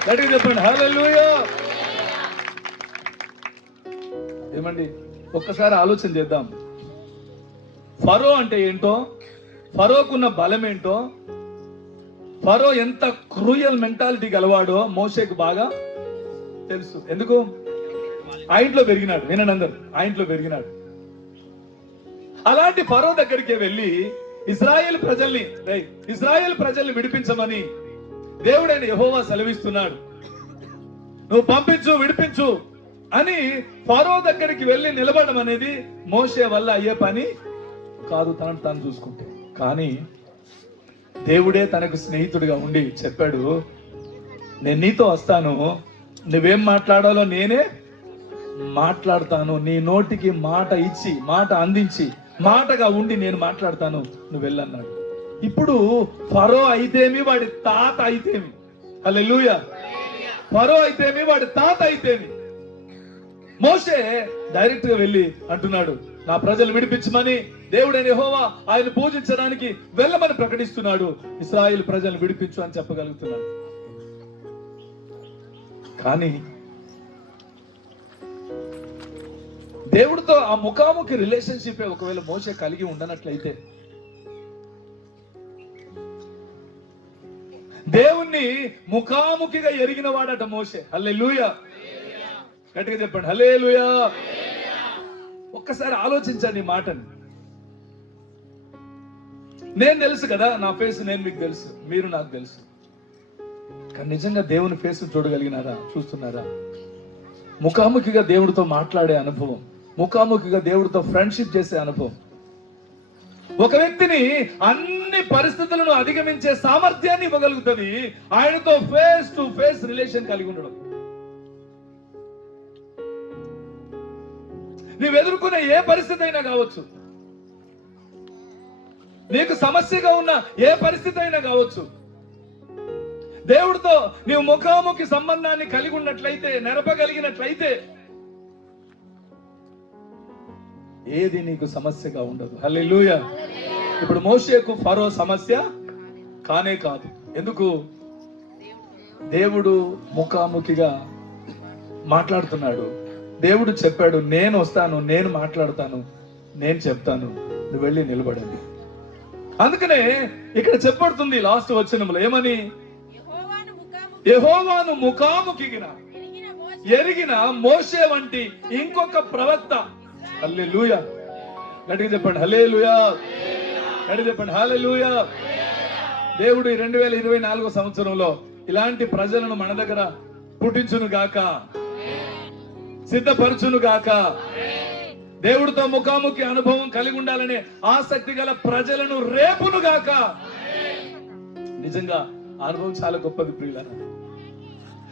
గట్టిగా చెప్పండి. హల్లెలూయా. ఏమండి, ఒక్కసారి ఆలోచన చేద్దాం. ఫరో అంటే ఏంటో, ఫరోకున్న బలం ఏంటో, ఫరో ఎంత క్రూయల్ మెంటాలిటీ గలవాడో మోషేకు బాగా తెలుసు. ఎందుకు? ఆ ఇంట్లో పెరిగినాడు. వినండి అందరు, ఆ ఇంట్లో పెరిగినాడు. అలాంటి ఫరో దగ్గరికి వెళ్ళి ఇశ్రాయేల్ ప్రజల్ని విడిపించమని దేవుడైన యెహోవా సెలవిస్తున్నాడు, నువ్వు పంపించు, విడిపించు అని ఫరో దగ్గరికి వెళ్ళి నిలబడడం అనేది మోషే వల్ల అయ్యే పని కాదు, తనను తాను చూసుకుంటే. కానీ దేవుడే తనకు స్నేహితుడిగా ఉండి చెప్పాడు, నేను నీతో వస్తాను, నువ్వేం మాట్లాడాలో నేనే మాట్లాడతాను, నీ నోటికి మాట ఇచ్చి, మాట అందించి, మాటగా ఉండి నేను మాట్లాడతాను, నువ్వు వెళ్ళన్నాడు. ఇప్పుడు ఫరో అయితేమి, వాడి తాత అయితేమి, హల్లెలూయా, ఫరో అయితేమి, వాడి తాత అయితేమి, మోషే డైరెక్ట్ గా వెళ్ళి అంటున్నాడు, నా ప్రజలు విడిపించమని దేవుడైన యెహోవా ఆయన పూజించడానికి వెళ్ళమని ప్రకటిస్తున్నాడు. ఇశ్రాయేలు ప్రజలు విడిపించు అని చెప్పగలుగుతున్నాడు. కానీ దేవుడితో ఆ ముఖాముఖి రిలేషన్షిప్ ఒకవేళ మోషే కలిగి ఉండనట్లయితే, దేవుణ్ణి ముఖాముఖిగా ఎరిగిన వాడట మోషే. హల్లెలూయా. గట్టిగా చెప్పండి. హల్లెలూయా. ఒక్కసారి ఆలోచించండి ఈ మాటని. నేను తెలుసు కదా, నా ఫేస్ నేను మీకు తెలుసు, మీరు నాకు తెలుసు. కానీ నిజంగా దేవుని ఫేస్ చూడగలిగినారా? చూస్తున్నారా? ముఖాముఖిగా దేవుడితో మాట్లాడే అనుభవం, ముఖాముఖిగా దేవుడితో ఫ్రెండ్షిప్ చేసే అనుభవం, ఒక వ్యక్తిని అన్ని పరిస్థితులను అధిగమించే సామర్థ్యాన్ని ఇవ్వగలుగుతుంది ఆయనతో ఫేస్ టు ఫేస్ రిలేషన్ కలిగి ఉండడం. నువ్వు ఎదుర్కొనే ఏ పరిస్థితి అయినా కావచ్చు, నీకు సమస్యగా ఉన్న ఏ పరిస్థితి అయినా కావచ్చు, దేవుడితో నీవు ముఖాముఖి సంబంధాన్ని కలిగి ఉన్నట్లయితే, నెరపగలిగినట్లయితే ఏది నీకు సమస్యగా ఉండదు. హల్లెలూయా. ఇప్పుడు మోషేకు ఫరో సమస్య కానే కాదు. ఎందుకు? దేవుడు ముఖాముఖిగా మాట్లాడుతున్నాడు. దేవుడు చెప్పాడు, నేను వస్తాను, నేను మాట్లాడతాను, నేను చెప్తాను, నువ్వు వెళ్ళి నిలబడండి. అందుకనే ఇక్కడ చెప్పబడుతుంది లాస్ట్ వచనంలో ఏమని? యెహోవాను ముఖాముఖిగా ఎరిగిన మోషే వంటి ఇంకొక ప్రవక్త. హల్లెలూయా. గట్టిగా చెప్పండి. హల్లెలూయా. గట్టిగా చెప్పండి. హల్లెలూయా. దేవుడు 2024 సంవత్సరంలో ఇలాంటి ప్రజలను మన దగ్గర పుట్టించును గాక, సిద్ధపరచును గాక. దేవుడితో ముఖాముఖి అనుభవం కలిగి ఉండాలనే ఆసక్తి గల ప్రజలను రేపును గాక. నిజంగా ఆ అనుభవం చాలా గొప్పది ప్రియులారా.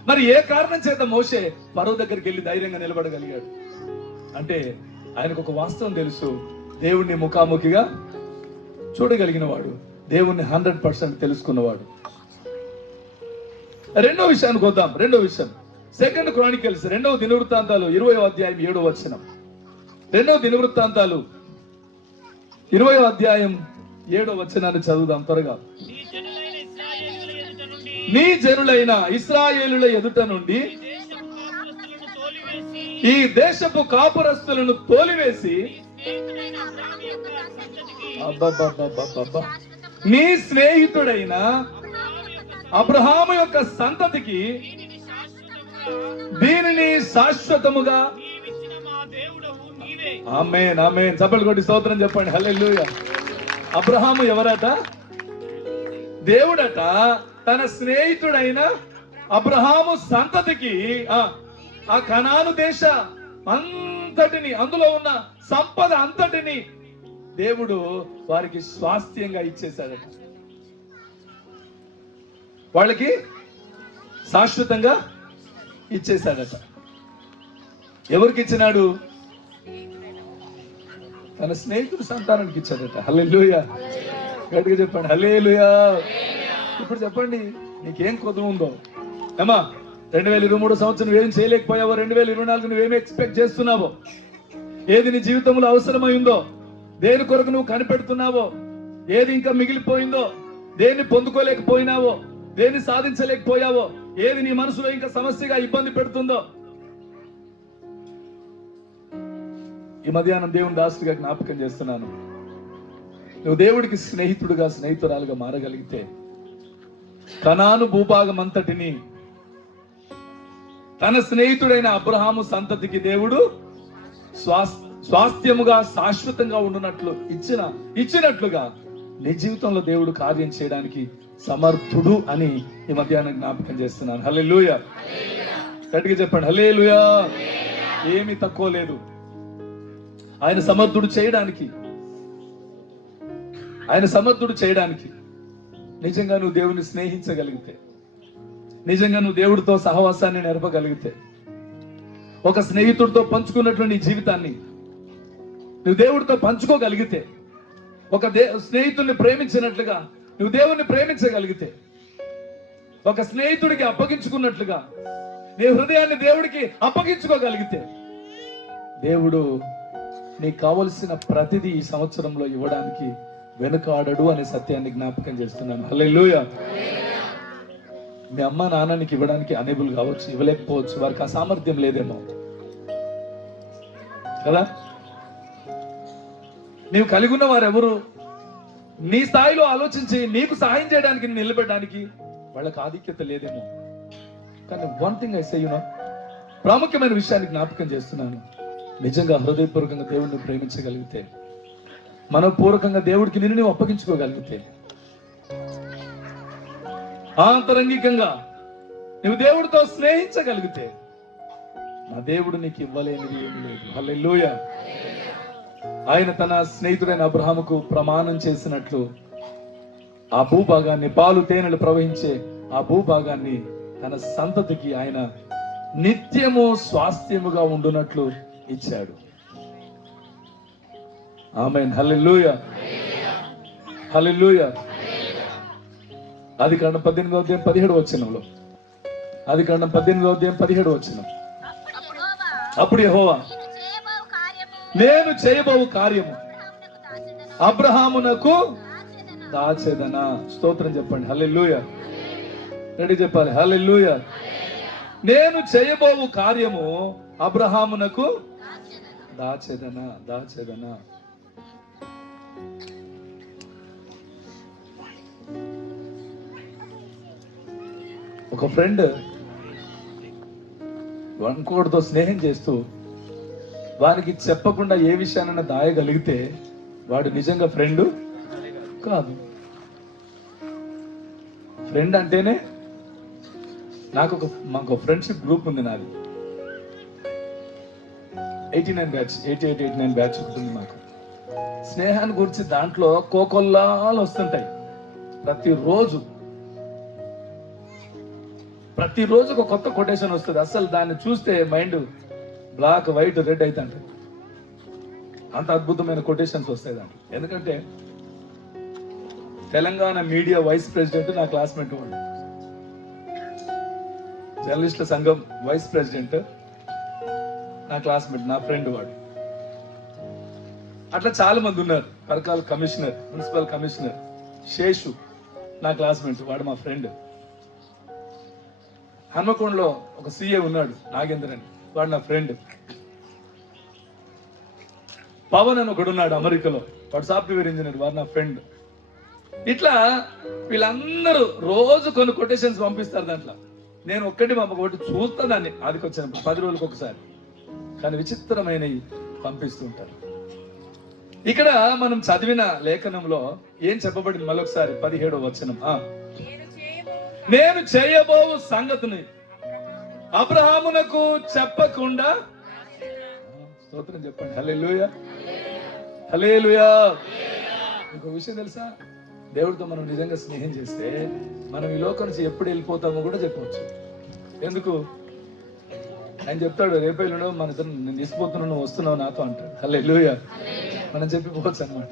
మరి ఏ కారణం చేత మోషే ఫరో దగ్గరికి వెళ్ళి ధైర్యంగా నిలబడగలిగాడు అంటే ఆయనకు ఒక వాస్తవం తెలుసు, దేవుణ్ణి ముఖాముఖిగా చూడగలిగిన వాడు, దేవుణ్ణి 100% తెలుసుకున్నవాడు. రెండో విషయానికి వద్దాం. రెండో విషయం 2 క్రానికల్స్ 2వ దినవృత్తాంతాలు 20వ అధ్యాయం 7వ వచనం. 2వ దినవృత్తాంతాలు 20వ అధ్యాయం 7వ వచనాన్ని చదువుదాం త్వరగా. నీ జనులైన ఇశ్రాయేలుల ఎదుట నుండి ఈ దేశపు కాపురస్తులను తోలివేసి నీ స్నేహితుడైన అబ్రహాము యొక్క సంతతికి దీనిని శాశ్వతముగా ఆమేన్ ఆమేన్ చప్పట్లు కొట్టి స్తోత్రం చెప్పండి. హల్లెలూయా. అబ్రహాము ఎవరట? దేవుడట తన స్నేహితుడైన అబ్రహాము సంతతికి ఆ కనాను దేశ అంతటిని, అందులో ఉన్న సంపద అంతటిని దేవుడు వారికి స్వాస్థ్యంగా ఇచ్చేశాడట. వాళ్ళకి శాశ్వతంగా ఇచ్చేశాడట. ఎవరికి ఇచ్చినాడు? తన స్నేహితుడు సంతానానికి ఇచ్చాడట. హల్లెలూయా. గట్టిగా చెప్పండి హల్లెలూయా. ఇప్పుడు చెప్పండి, నీకేం కొద్దు ఉందో ఏమా? 2023 సంవత్సరం నువ్వేం చేయలేకపోయావో, 2024 నువ్వేమి ఎక్స్పెక్ట్ చేస్తున్నావో, ఏది నీ జీవితంలో అవసరమై ఉందో, దేని కొరకు నువ్వు కనిపెడుతున్నావో, ఏది ఇంకా మిగిలిపోయిందో, దేన్ని పొందుకోలేకపోయినావో, దేన్ని సాధించలేకపోయావో, ఏది నీ మనసులో ఇంకా సమస్యగా ఇబ్బంది పెడుతుందో, ఈ మధ్యాహ్నం దేవుని దాసుడిగా జ్ఞాపకం చేస్తున్నాను. నువ్వు దేవుడికి స్నేహితుడుగా, స్నేహితురాలుగా మారగలిగితే కనాను భూభాగం అంతటిని తన స్నేహితుడైన అబ్రహాము సంతతికి దేవుడు స్వాస్థ్యముగా శాశ్వతంగా ఉండునట్లు ఇచ్చినట్లుగా నీ జీవితంలో దేవుడు కార్యం చేయడానికి సమర్థుడు అని ఈ మధ్యాహ్నం జ్ఞాపకం చేస్తున్నాను. హల్లెలూయా. గట్టిగా చెప్పండి హల్లెలూయా. ఏమీ తక్కువ లేదు ఆయన సమర్థుడు చేయడానికి. ఆయన సమర్థుడు చేయడానికి. నిజంగా నువ్వు దేవుని స్నేహించగలిగితే, నిజంగా నువ్వు దేవుడితో సహవాసాన్ని నెరపగలిగితే, ఒక స్నేహితుడితో పంచుకున్నటువంటి జీవితాన్ని నువ్వు దేవుడితో పంచుకోగలిగితే, ఒక స్నేహితుడిని ప్రేమించినట్లుగా నువ్వు దేవుణ్ణి ప్రేమించగలిగితే, ఒక స్నేహితుడికి అప్పగించుకున్నట్లుగా నీ హృదయాన్ని దేవుడికి అప్పగించుకోగలిగితే, దేవుడు నీకు కావలసిన ప్రతిదీ ఈ సంవత్సరంలో ఇవ్వడానికి వెనుకాడడు అనే సత్యాన్ని జ్ఞాపకం చేస్తున్నాను. హల్లెలూయా. మీ అమ్మ నాన్ననికి ఇవ్వడానికి అనేబుల్ కావచ్చు, ఇవ్వలేకపోవచ్చు, వారికి ఆ సామర్థ్యం లేదేమో కదా. నీవు కలిగి ఉన్న వారెవరు? నీ స్థాయిలో ఆలోచించి నీకు సహాయం చేయడానికి, నిలబెట్టడానికి వాళ్ళకి ఆధిక్యత లేదేమో. కానీ వన్ థింగ్ ఐ సే, ప్రాముఖ్యమైన విషయాన్ని జ్ఞాపకం చేస్తున్నాను. నిజంగా హృదయపూర్వకంగా దేవుడిని ప్రేమించగలిగితే, మనపూర్వకంగా దేవుడికి నిన్ను నీవు అప్పగించుకోగలిగితే, ఆంతరంగికంగా నువ్వు దేవుడితో స్నేహించగలిగితే, నా దేవుడు నీకు ఇవ్వలేనిది ఏమీ లేదు. హల్లెలూయా. ఆయన తన స్నేహితుడైన అబ్రహాముకు ప్రమాణం చేసినట్లు ఆ భూభాగాన్ని, పాలు తేనెలు ప్రవహించే ఆ భూభాగాన్ని తన సంతతికి ఆయన నిత్యము స్వాస్థ్యముగా ఉండునట్లు ఇచ్చాడు. ఆమేన్. హల్లెలూయా. హల్లెలూయా. ఆదికాండం 18వ అధ్యాయం 17వ వచనంలో, ఆదికాండం 18వ అధ్యాయం 17వ వచనం, అప్పుడు యెహోవా నేను చేయబోవు కార్యము అబ్రహామునకు దాచెదనా. స్తోత్రం చెప్పండి హల్లెలూయా. రెడీ చెప్పాలి హల్లెలూయా. నేను చేయబోవు కార్యము అబ్రహామునకు దాచెదనా. దాచెదనా. ఒక ఫ్రెండ్ ఇంకోటితో స్నేహం చేస్తూ వారికి చెప్పకుండా ఏ విషయానైనా దాయగలిగితే వాడు నిజంగా ఫ్రెండ్ కాదు. ఫ్రెండ్ అంటేనే మాకు ఫ్రెండ్షిప్ గ్రూప్ ఉంది. నాది 89 బ్యాచ్, 88-89 బ్యాచ్ ఉంటుంది మాకు. స్నేహాన్ని గురించి దాంట్లో కోకొల్లాలు వస్తుంటాయి ప్రతిరోజు. ప్రతిరోజు ఒక కొత్త కొటేషన్ వస్తుంది. అసలు దాన్ని చూస్తే మైండ్ బ్లాక్, వైట్, రెడ్ అవుతుంది. అంత అద్భుతమైన కొటేషన్స్ వస్తాయి దాంట్లో. ఎందుకంటే తెలంగాణ మీడియా వైస్ ప్రెసిడెంట్ నా క్లాస్మేట్ వాడు, జర్నలిస్టుల సంఘం వైస్ ప్రెసిడెంట్ నా క్లాస్మేట్, నా ఫ్రెండ్ వాడు. అట్లా చాలా మంది ఉన్నారు. Parakala commissioner, municipal commissioner Seshu నా క్లాస్మేట్, వాడు మా ఫ్రెండ్. హన్మకొండలో ఒక సీఏ ఉన్నాడు నాగేంద్రన్, వాడు నా ఫ్రెండ్. పవన్ అని ఒకడున్నాడు అమెరికాలో, వాడు సాఫ్ట్వేర్ ఇంజనీర్, వాడు నా ఫ్రెండ్. ఇట్లా వీళ్ళందరూ రోజు కొన్ని కొటేషన్స్ పంపిస్తారు. దాంట్లో నేను ఒక్కటి ఒకటి చూస్తా దాన్ని, ఆదికి వచ్చినప్పుడు 10 రోజులకు ఒకసారి. కానీ విచిత్రమైనవి పంపిస్తూ ఉంటారు. ఇక్కడ మనం చదివిన లేఖనంలో ఏం చెప్పబడింది మరొకసారి 17వ వచనం. నేను చేయబోవు సంగతిని అబ్రహామునకు చెప్పకుండా, స్తోత్రం చెప్పండి, హల్లెలూయా హల్లెలూయా. ఇంకో విషయం తెలుసా, దేవుడితో మనం నిజంగా స్నేహం చేస్తే మనం ఈ లోకం నుంచి ఎప్పుడు వెళ్ళిపోతామో కూడా చెప్పవచ్చు. ఎందుకు? ఆయన చెప్తాడు, రేపేళ్ళు మన ఇద్దరు నేను తీసుకుపోతున్నాను, నువ్వు వస్తున్నావు నాతో అంటాడు. హల్లెలూయా. మనం చెప్పిపోవచ్చు అనమాట.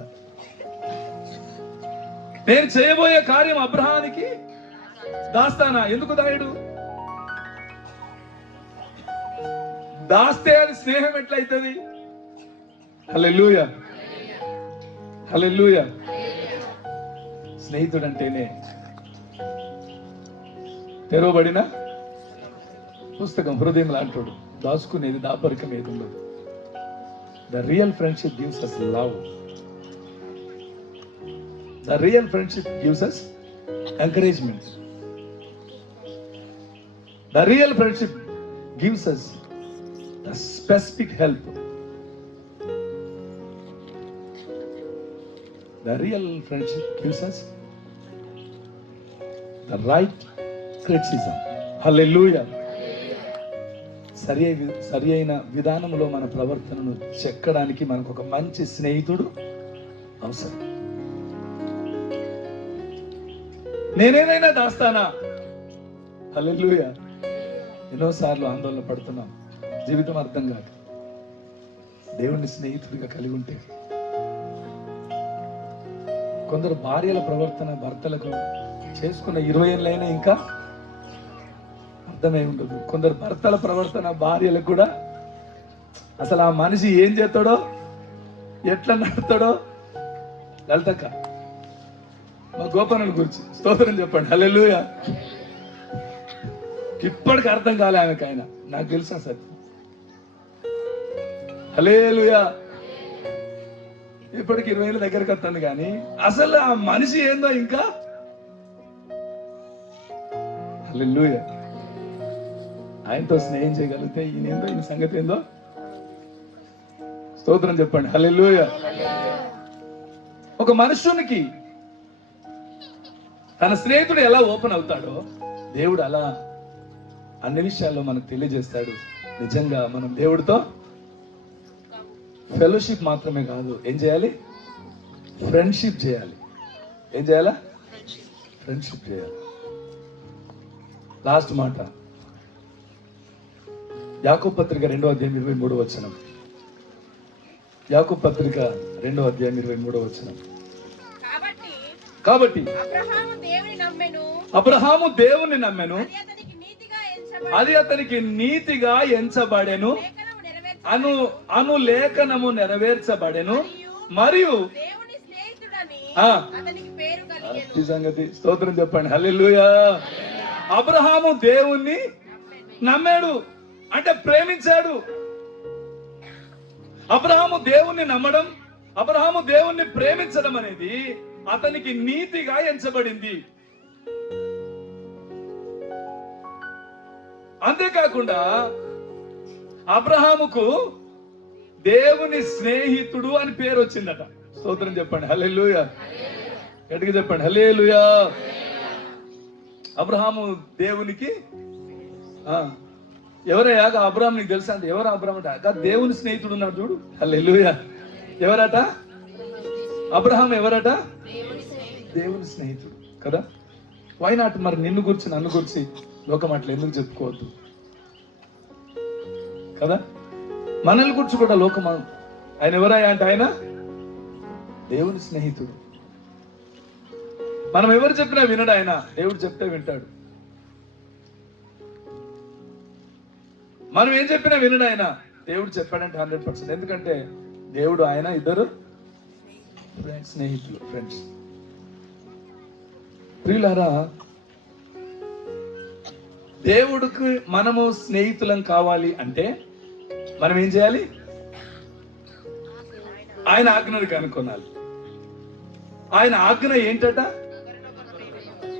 నేను చేయబోయే కార్యం అబ్రహానికి దాస్తానా? ఎందుకు దాయుడు? దాస్తే అది స్నేహం ఎట్లయితది? హల్లెలూయా హల్లెలూయా. స్నేహితుడు అంటేనే తెరవబడిన పుస్తకం, హృదయం లాంటోడు, దాచుకునేది దాపరికం ఏది ఉండదు. The real friendship gives us love. The real friendship gives us encouragement. The real friendship gives us the specific help. The real friendship gives us the right criticism. Hallelujah. సరి అయిన విధానంలో మన ప్రవర్తనను చెక్కడానికి మనకు ఒక మంచి స్నేహితుడు అవసరం. నేనేదైనా దాస్తానా? హల్లెలూయా. ఎన్నోసార్లు ఆందోళన పడుతున్నాం, జీవితం అర్థం కాదు. దేవుని స్నేహితుడిగా కలిగి ఉంటే కొందరు భార్యల ప్రవర్తన భర్తలకు చేసుకున్న 20 ఏళ్ళైనా ఇంకా అర్థమై ఉండదు. కొందరు భర్తల ప్రవర్తన భార్యలకు కూడా అసలు ఆ మనిషి ఏం చేస్తాడో, ఎట్లా నడుతాడో. లలితక్క మా గోపనుల గురించి స్తోత్రం చెప్పండి, హల్లెలూయా. ఇప్పటికి అర్థం కాలే ఆమెకు, ఆయన నాకు తెలిసిన సత్యం. హల్లెలూయా. ఇప్పటికి 20 ఏళ్ళ దగ్గరకు వస్తుంది, కానీ అసలు ఆ మనిషి ఏందో ఇంకా. హల్లెలూయా. ఆయనతో స్నేహం చేయగలిగితే ఈయనేందో, ఈయన సంగతి ఏందో. స్తోత్రం చెప్పండి, హల్లెలూయా. ఒక మనుషునికి తన స్నేహితుడు ఎలా ఓపెన్ అవుతాడో దేవుడు అలా అన్ని విషయాల్లో మనకు తెలియజేస్తాడు. నిజంగా మనం దేవుడితో ఫెలోషిప్ మాత్రమే కాదు, ఏం చేయాలి? ఫ్రెండ్షిప్ చేయాలి. ఏం చేయాలా? ఫ్రెండ్షిప్ చేయాలి. లాస్ట్ మాట, యాకోబు పత్రిక 2వ అధ్యాయం 23వ వచనం. యాకోబు పత్రిక 2వ అధ్యాయం 23వ వచనం. కాబట్టి అబ్రహాము దేవుని నమ్మెను, అది అతనికి నీతిగా ఎంచబడెను, అను లేఖనము నెరవేర్చబడెను, మరియు సంగతి. స్తోత్రం చెప్పండి, హల్లెలూయా. అబ్రహాము దేవుణ్ణి నమ్మాడు అంటే ప్రేమించాడు. అబ్రహాము దేవుణ్ణి నమ్మడం, అబ్రహాము దేవుణ్ణి ప్రేమించడం అనేది అతనికి నీతిగా ఎంచబడింది. అంతేకాకుండా అబ్రహాముకు దేవుని స్నేహితుడు అని పేరు వచ్చిందట. స్తోత్రం చెప్పండి, హల్లెలూయా. గట్టిగా చెప్పండి, హల్లెలూయా. అబ్రహాము దేవునికి ఎవరయ్యా? అబ్రహాం నీకు తెలుసా అంటే, ఎవరు అబ్రహాం అంటే దేవుని స్నేహితుడు ఉన్నాడు చూడు. హల్లెలూయా. ఎవరట? అబ్రహాం ఎవరట? దేవుని స్నేహితుడు కదా. వై నాట్ మరి నిన్ను గురించి నన్ను గురించి లోకం అట్లా ఎందుకు చెప్పుకోవద్దు కదా? మనల్ని గురించి కూడా లోకం ఆయన ఎవరయ్యా అంటే ఆయన దేవుని స్నేహితుడు. మనం ఎవరు చెప్పినా వినడు ఆయన, దేవుడు చెప్తే వింటాడు. మనం ఏం చెప్పినా వినడు ఆయన, దేవుడు చెప్పాడంటే 100%. ఎందుకంటే దేవుడు ఆయన ఇద్దరు స్నేహితులు, ఫ్రెండ్స్. ప్రియులారా, దేవుడికి మనము స్నేహితులం కావాలి అంటే మనం ఏం చేయాలి? ఆయన ఆజ్ఞను కనుక్కొనాలి. ఆయన ఆజ్ఞ ఏంటట?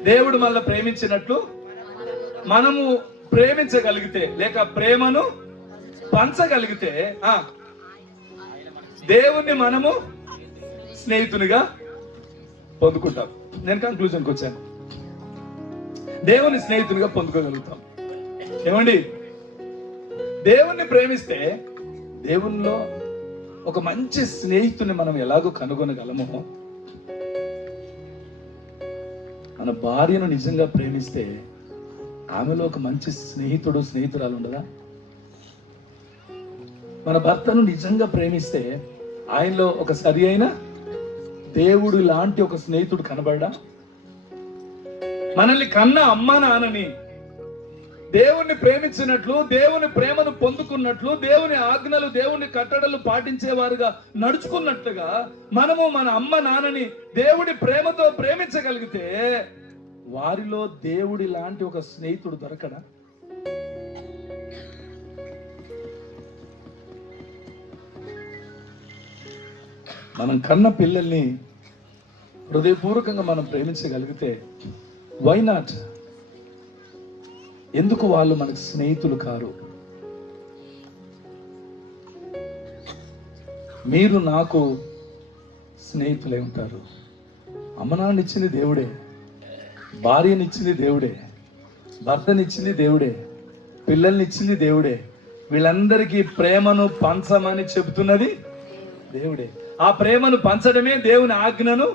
దేవుడు మనల్ని ప్రేమించినట్లు మనము ప్రేమించగలిగితే, లేక ప్రేమను పంచగలిగితే దేవుణ్ణి మనము స్నేహితునిగా పొందుకుంటాం. నేను కంక్లూజన్కి వచ్చాను. దేవుని స్నేహితునిగా పొందుకోగలుగుతాం. ఏమండి, దేవుణ్ణి ప్రేమిస్తే దేవునిలో ఒక మంచి స్నేహితుని మనం ఎలాగో కనుగొనగలమో, మన భార్యను నిజంగా ప్రేమిస్తే ఆమెలో ఒక మంచి స్నేహితురాలు ఉండదా? మన భర్తను నిజంగా ప్రేమిస్తే ఆయనలో ఒక సరి అయిన దేవుడు లాంటి ఒక స్నేహితుడు కనబడా? మనల్ని కన్న అమ్మ నాన్నని దేవుణ్ణి ప్రేమించినట్లు, దేవుని ప్రేమను పొందుకున్నట్లు, దేవుని ఆజ్ఞలు, దేవుని కట్టడలు పాటించేవారుగా నడుచుకున్నట్లుగా మనము మన అమ్మ నాన్నని దేవుడి ప్రేమతో ప్రేమించగలిగితే వారిలో దేవుడి లాంటి ఒక స్నేహితుడు దొరకడా? మనం కన్న పిల్లల్ని హృదయపూర్వకంగా మనం ప్రేమించగలిగితే వై నాట్? ఎందుకు వాళ్ళు మనకు స్నేహితులు కారు? మీరు నాకు స్నేహితులే ఉంటారు. అమ్మ నాన్న ఇచ్చింది దేవుడే, భార్యనిచ్చింది దేవుడే, భర్తనిచ్చింది దేవుడే, పిల్లల్నిచ్చింది దేవుడే. వీళ్ళందరికీ ప్రేమను పంచమని చెబుతున్నది దేవుడే. ఆ ప్రేమను పంచడమే దేవుని ఆజ్ఞను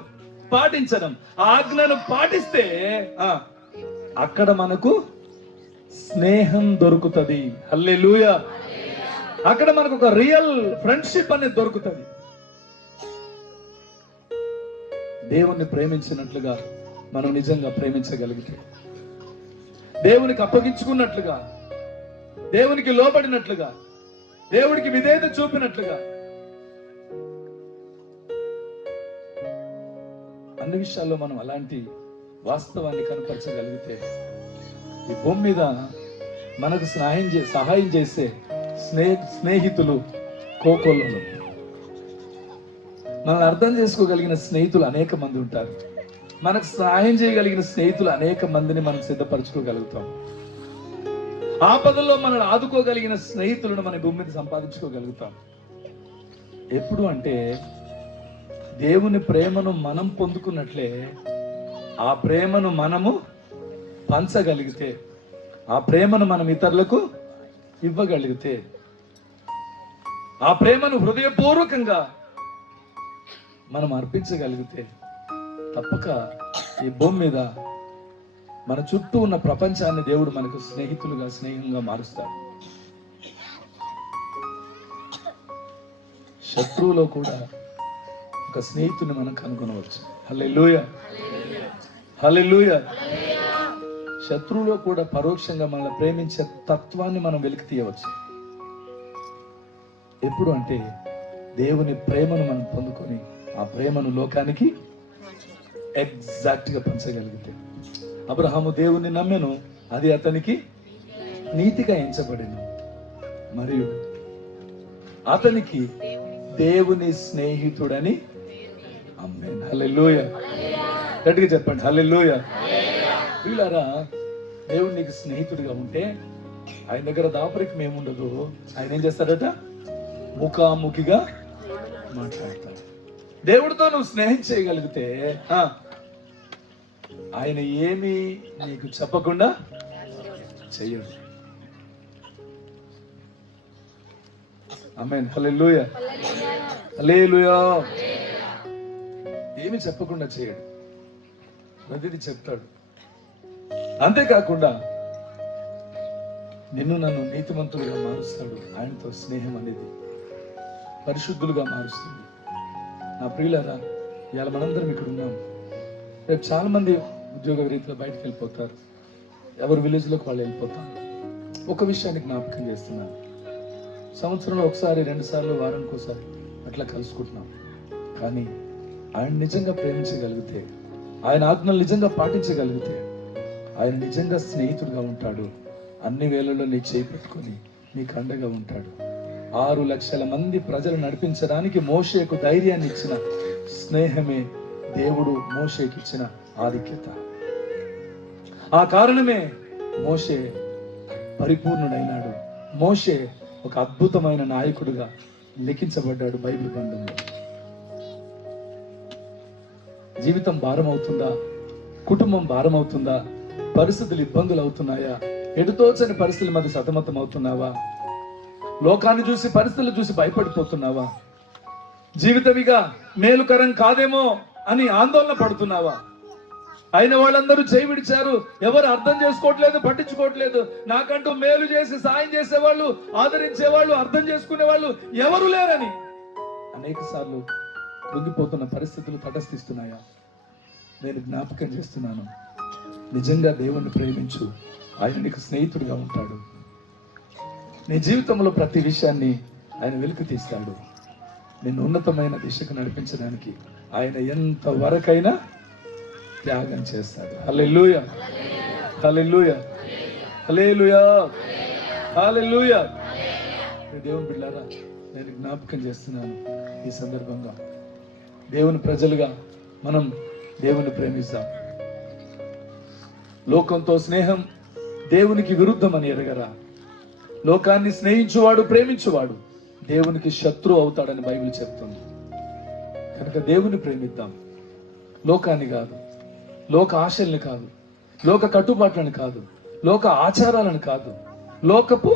పాటించడం. ఆ ఆజ్ఞను పాటిస్తే అక్కడ మనకు స్నేహం దొరుకుతుంది. హల్లెలూయా. అక్కడ మనకు ఒక రియల్ ఫ్రెండ్షిప్ అనేది దొరుకుతుంది. దేవుణ్ణి ప్రేమించినట్లుగా మనం నిజంగా ప్రేమించగలిగితే, దేవునికి అప్పగించుకున్నట్లుగా, దేవునికి లోబడినట్లుగా, దేవుడికి విధేయత చూపినట్లుగా అన్ని విషయాల్లో మనం అలాంటి వాస్తవాన్ని కనపరచగలిగితే ఈ భూమి మీద మనకు సహాయం చేసే స్నేహితులు కోకొల్లలు, మనల్ని అర్థం చేసుకోగలిగిన స్నేహితులు అనేక మంది ఉంటారు. మనకు సహాయం చేయగలిగిన స్నేహితులు అనేక మందిని మనం సిద్ధపరచుకోగలుగుతాం. ఆపదల్లో మనల్ని ఆదుకోగలిగిన స్నేహితులను మన భూమి మీద సంపాదించుకోగలుగుతాం. ఎప్పుడు అంటే దేవుని ప్రేమను మనం పొందుకున్నట్లే ఆ ప్రేమను మనము పంచగలిగితే, ఆ ప్రేమను మనం ఇతరులకు ఇవ్వగలిగితే, ఆ ప్రేమను హృదయపూర్వకంగా మనం అర్పించగలిగితే తప్పక ఈ భూమి మీద మన చుట్టూ ఉన్న ప్రపంచాన్ని దేవుడు మనకు స్నేహంగా మారుస్తాడు. శత్రువులో కూడా ఒక స్నేహితుని మనం కనుగొనవచ్చు. హల్లెలూయా, హల్లెలూయా. శత్రువులో కూడా పరోక్షంగా మనల్ని ప్రేమించే తత్వాన్ని మనం వెలికి తీయవచ్చు. ఎప్పుడు అంటే దేవుని ప్రేమను మనం పొందుకొని ఆ ప్రేమను లోకానికి ఎగ్జాక్ట్ గా పంచగలిగితే. అబ్రహాము దేవుని నమ్మెను, అది అతనికి నీతిగా ఎంచబడెను, మరియు అతనికి దేవుని స్నేహితుడని ఆమేన్. హల్లెలూయా. గట్టిగా చెప్పండి హల్లెలూయా. వీళ్ళారా, దేవుడు నీకు స్నేహితుడిగా ఉంటే ఆయన దగ్గర దాపరికం ఏముండదు. ఆయన ఏం చేస్తాడట? ముఖాముఖిగా మాట్లాడతాడు. దేవుడితో నువ్వు స్నేహం చేయగలిగితే ఆయన ఏమీ నీకు చెప్పకుండా చెయ్యడు. ఆమేన్. హల్లెలూయా, హల్లెలూయా. ఏమి చెప్పకుండా చేయడు, ప్రతిదీ చెప్తాడు. అంతేకాకుండా నిన్ను నన్ను నీతిమంతులుగా మారుస్తాడు. ఆయనతో స్నేహం అనేది పరిశుద్ధులుగా మారుస్తుంది. నా ప్రియులారా, ఇవాళ మనందరం ఇక్కడ ఉన్నాం. రేపు చాలా మంది ఉద్యోగ రీతిలో బయటకు వెళ్ళిపోతారు. ఎవరి విలేజ్లోకి వాళ్ళు వెళ్ళిపోతారు. ఒక విషయాన్ని జ్ఞాపకం చేస్తున్నాను. సంవత్సరంలో ఒకసారి, 2 సార్లు, వారానికి ఒకసారి అట్లా కలుసుకుంటున్నాం. కానీ ఆయన నిజంగా ప్రేమించగలిగితే, ఆయన ఆజ్ఞలు నిజంగా పాటించగలిగితే, ఆయన నిజంగా స్నేహితుడుగా ఉంటాడు. అన్ని వేళల్లో నీ చేయి పెట్టుకొని నీకు అండగా ఉంటాడు. 6 లక్షల మంది ప్రజలు నడిపించడానికి మోషేకు ధైర్యాన్ని ఇచ్చిన స్నేహమే దేవుడు మోషేకి ఇచ్చిన ఆధిక్యత. ఆ కారణమే మోషే పరిపూర్ణుడైనాడు. మోషే ఒక అద్భుతమైన నాయకుడిగా లిఖించబడ్డాడు బైబిల్ గ్రంథంలో. జీవితం భారం అవుతుందా? కుటుంబం భారం అవుతుందా? పరిస్థితులు ఇబ్బందులు అవుతున్నాయా? ఎటుతోచని పరిస్థితుల మధ్య సతమతం అవుతున్నావా? లోకాన్ని చూసి, పరిస్థితులు చూసి భయపడిపోతున్నావా? జీవితమిగా మేలుకరం కాదేమో అని ఆందోళన పడుతున్నావా? అయిన వాళ్ళందరూ చేయి విడిచారు. ఎవరు అర్థం చేసుకోవట్లేదు, పట్టించుకోవట్లేదు. నాకంటూ మేలు చేసి సాయం చేసేవాళ్ళు, ఆదరించేవాళ్ళు, అర్థం చేసుకునే వాళ్ళు ఎవరు లేరని అనేక సార్లు కృంగిపోతున్న పరిస్థితులు తటస్థిస్తున్నాయా? నేను జ్ఞాపకం చేస్తున్నాను, నిజంగా దేవుణ్ణి ప్రేమించు. ఆయన నీకు స్నేహితుడిగా ఉంటాడు. నీ జీవితంలో ప్రతి విషయాన్ని ఆయన వెలికి తీస్తాడు. నిన్ను ఉన్నతమైన దిశకు నడిపించడానికి ఆయన ఎంత వరకైనా త్యాగం చేస్తాడు. హల్లెలూయా, హల్లెలూయా, హల్లెలూయా, హల్లెలూయా. దేవుని బిడ్డలారా, నేను జ్ఞాపకం చేస్తున్నాను ఈ సందర్భంగా, దేవుని ప్రజలుగా మనం దేవుని ప్రేమిస్తాం. లోకంతో స్నేహం దేవునికి విరుద్ధం అని ఎరగరా? లోకాన్ని స్నేహించువాడు, ప్రేమించువాడు దేవునికి శత్రువు అవుతాడని బైబిల్ చెప్తుంది. కనుక దేవుని ప్రేమిద్దాం. లోకాన్ని కాదు, లోక ఆశల్ని కాదు, లోక కట్టుబాట్లను కాదు, లోక ఆచారాలను కాదు, లోకపు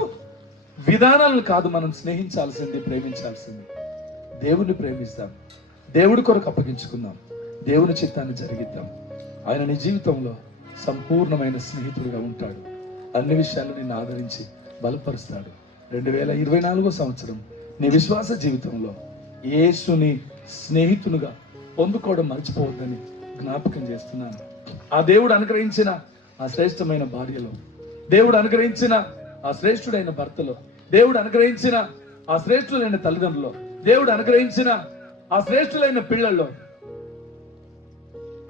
విధానాలను కాదు మనం స్నేహించాల్సింది, ప్రేమించాల్సింది. దేవుని ప్రేమిస్తాం. దేవుడి కొరకు అప్పగించుకుందాం. దేవుని చిత్తాన్ని జరిగిద్దాం. ఆయన నీ జీవితంలో సంపూర్ణమైన స్నేహితుడిగా ఉంటాడు. అన్ని విషయాలు నిన్ను ఆదరించి బలపరుస్తాడు. 2024 సంవత్సరం నీ విశ్వాస జీవితంలో యేసుని స్నేహితునిగా పొందుకోవడం మర్చిపోవద్దని జ్ఞాపకం చేస్తున్నాను. ఆ దేవుడు అనుగ్రహించిన ఆ శ్రేష్టమైన భార్యలో, దేవుడు అనుగ్రహించిన ఆ శ్రేష్ఠుడైన భర్తలో, దేవుడు అనుగ్రహించిన ఆ శ్రేష్ఠులైన తల్లిదండ్రులు, దేవుడు అనుగ్రహించిన ఆ శ్రేష్ఠులైన పిల్లల్లో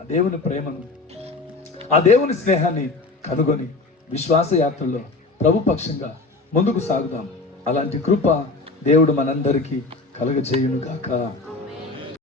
ఆ దేవుని ప్రేమను, ఆ దేవుని స్నేహాన్ని కనుగొని విశ్వాస యాత్రలో ప్రభు పక్షంగా ముందుకు సాగుదాం. అలాంటి కృప దేవుడు మనందరికీ కలుగజేయును గాక.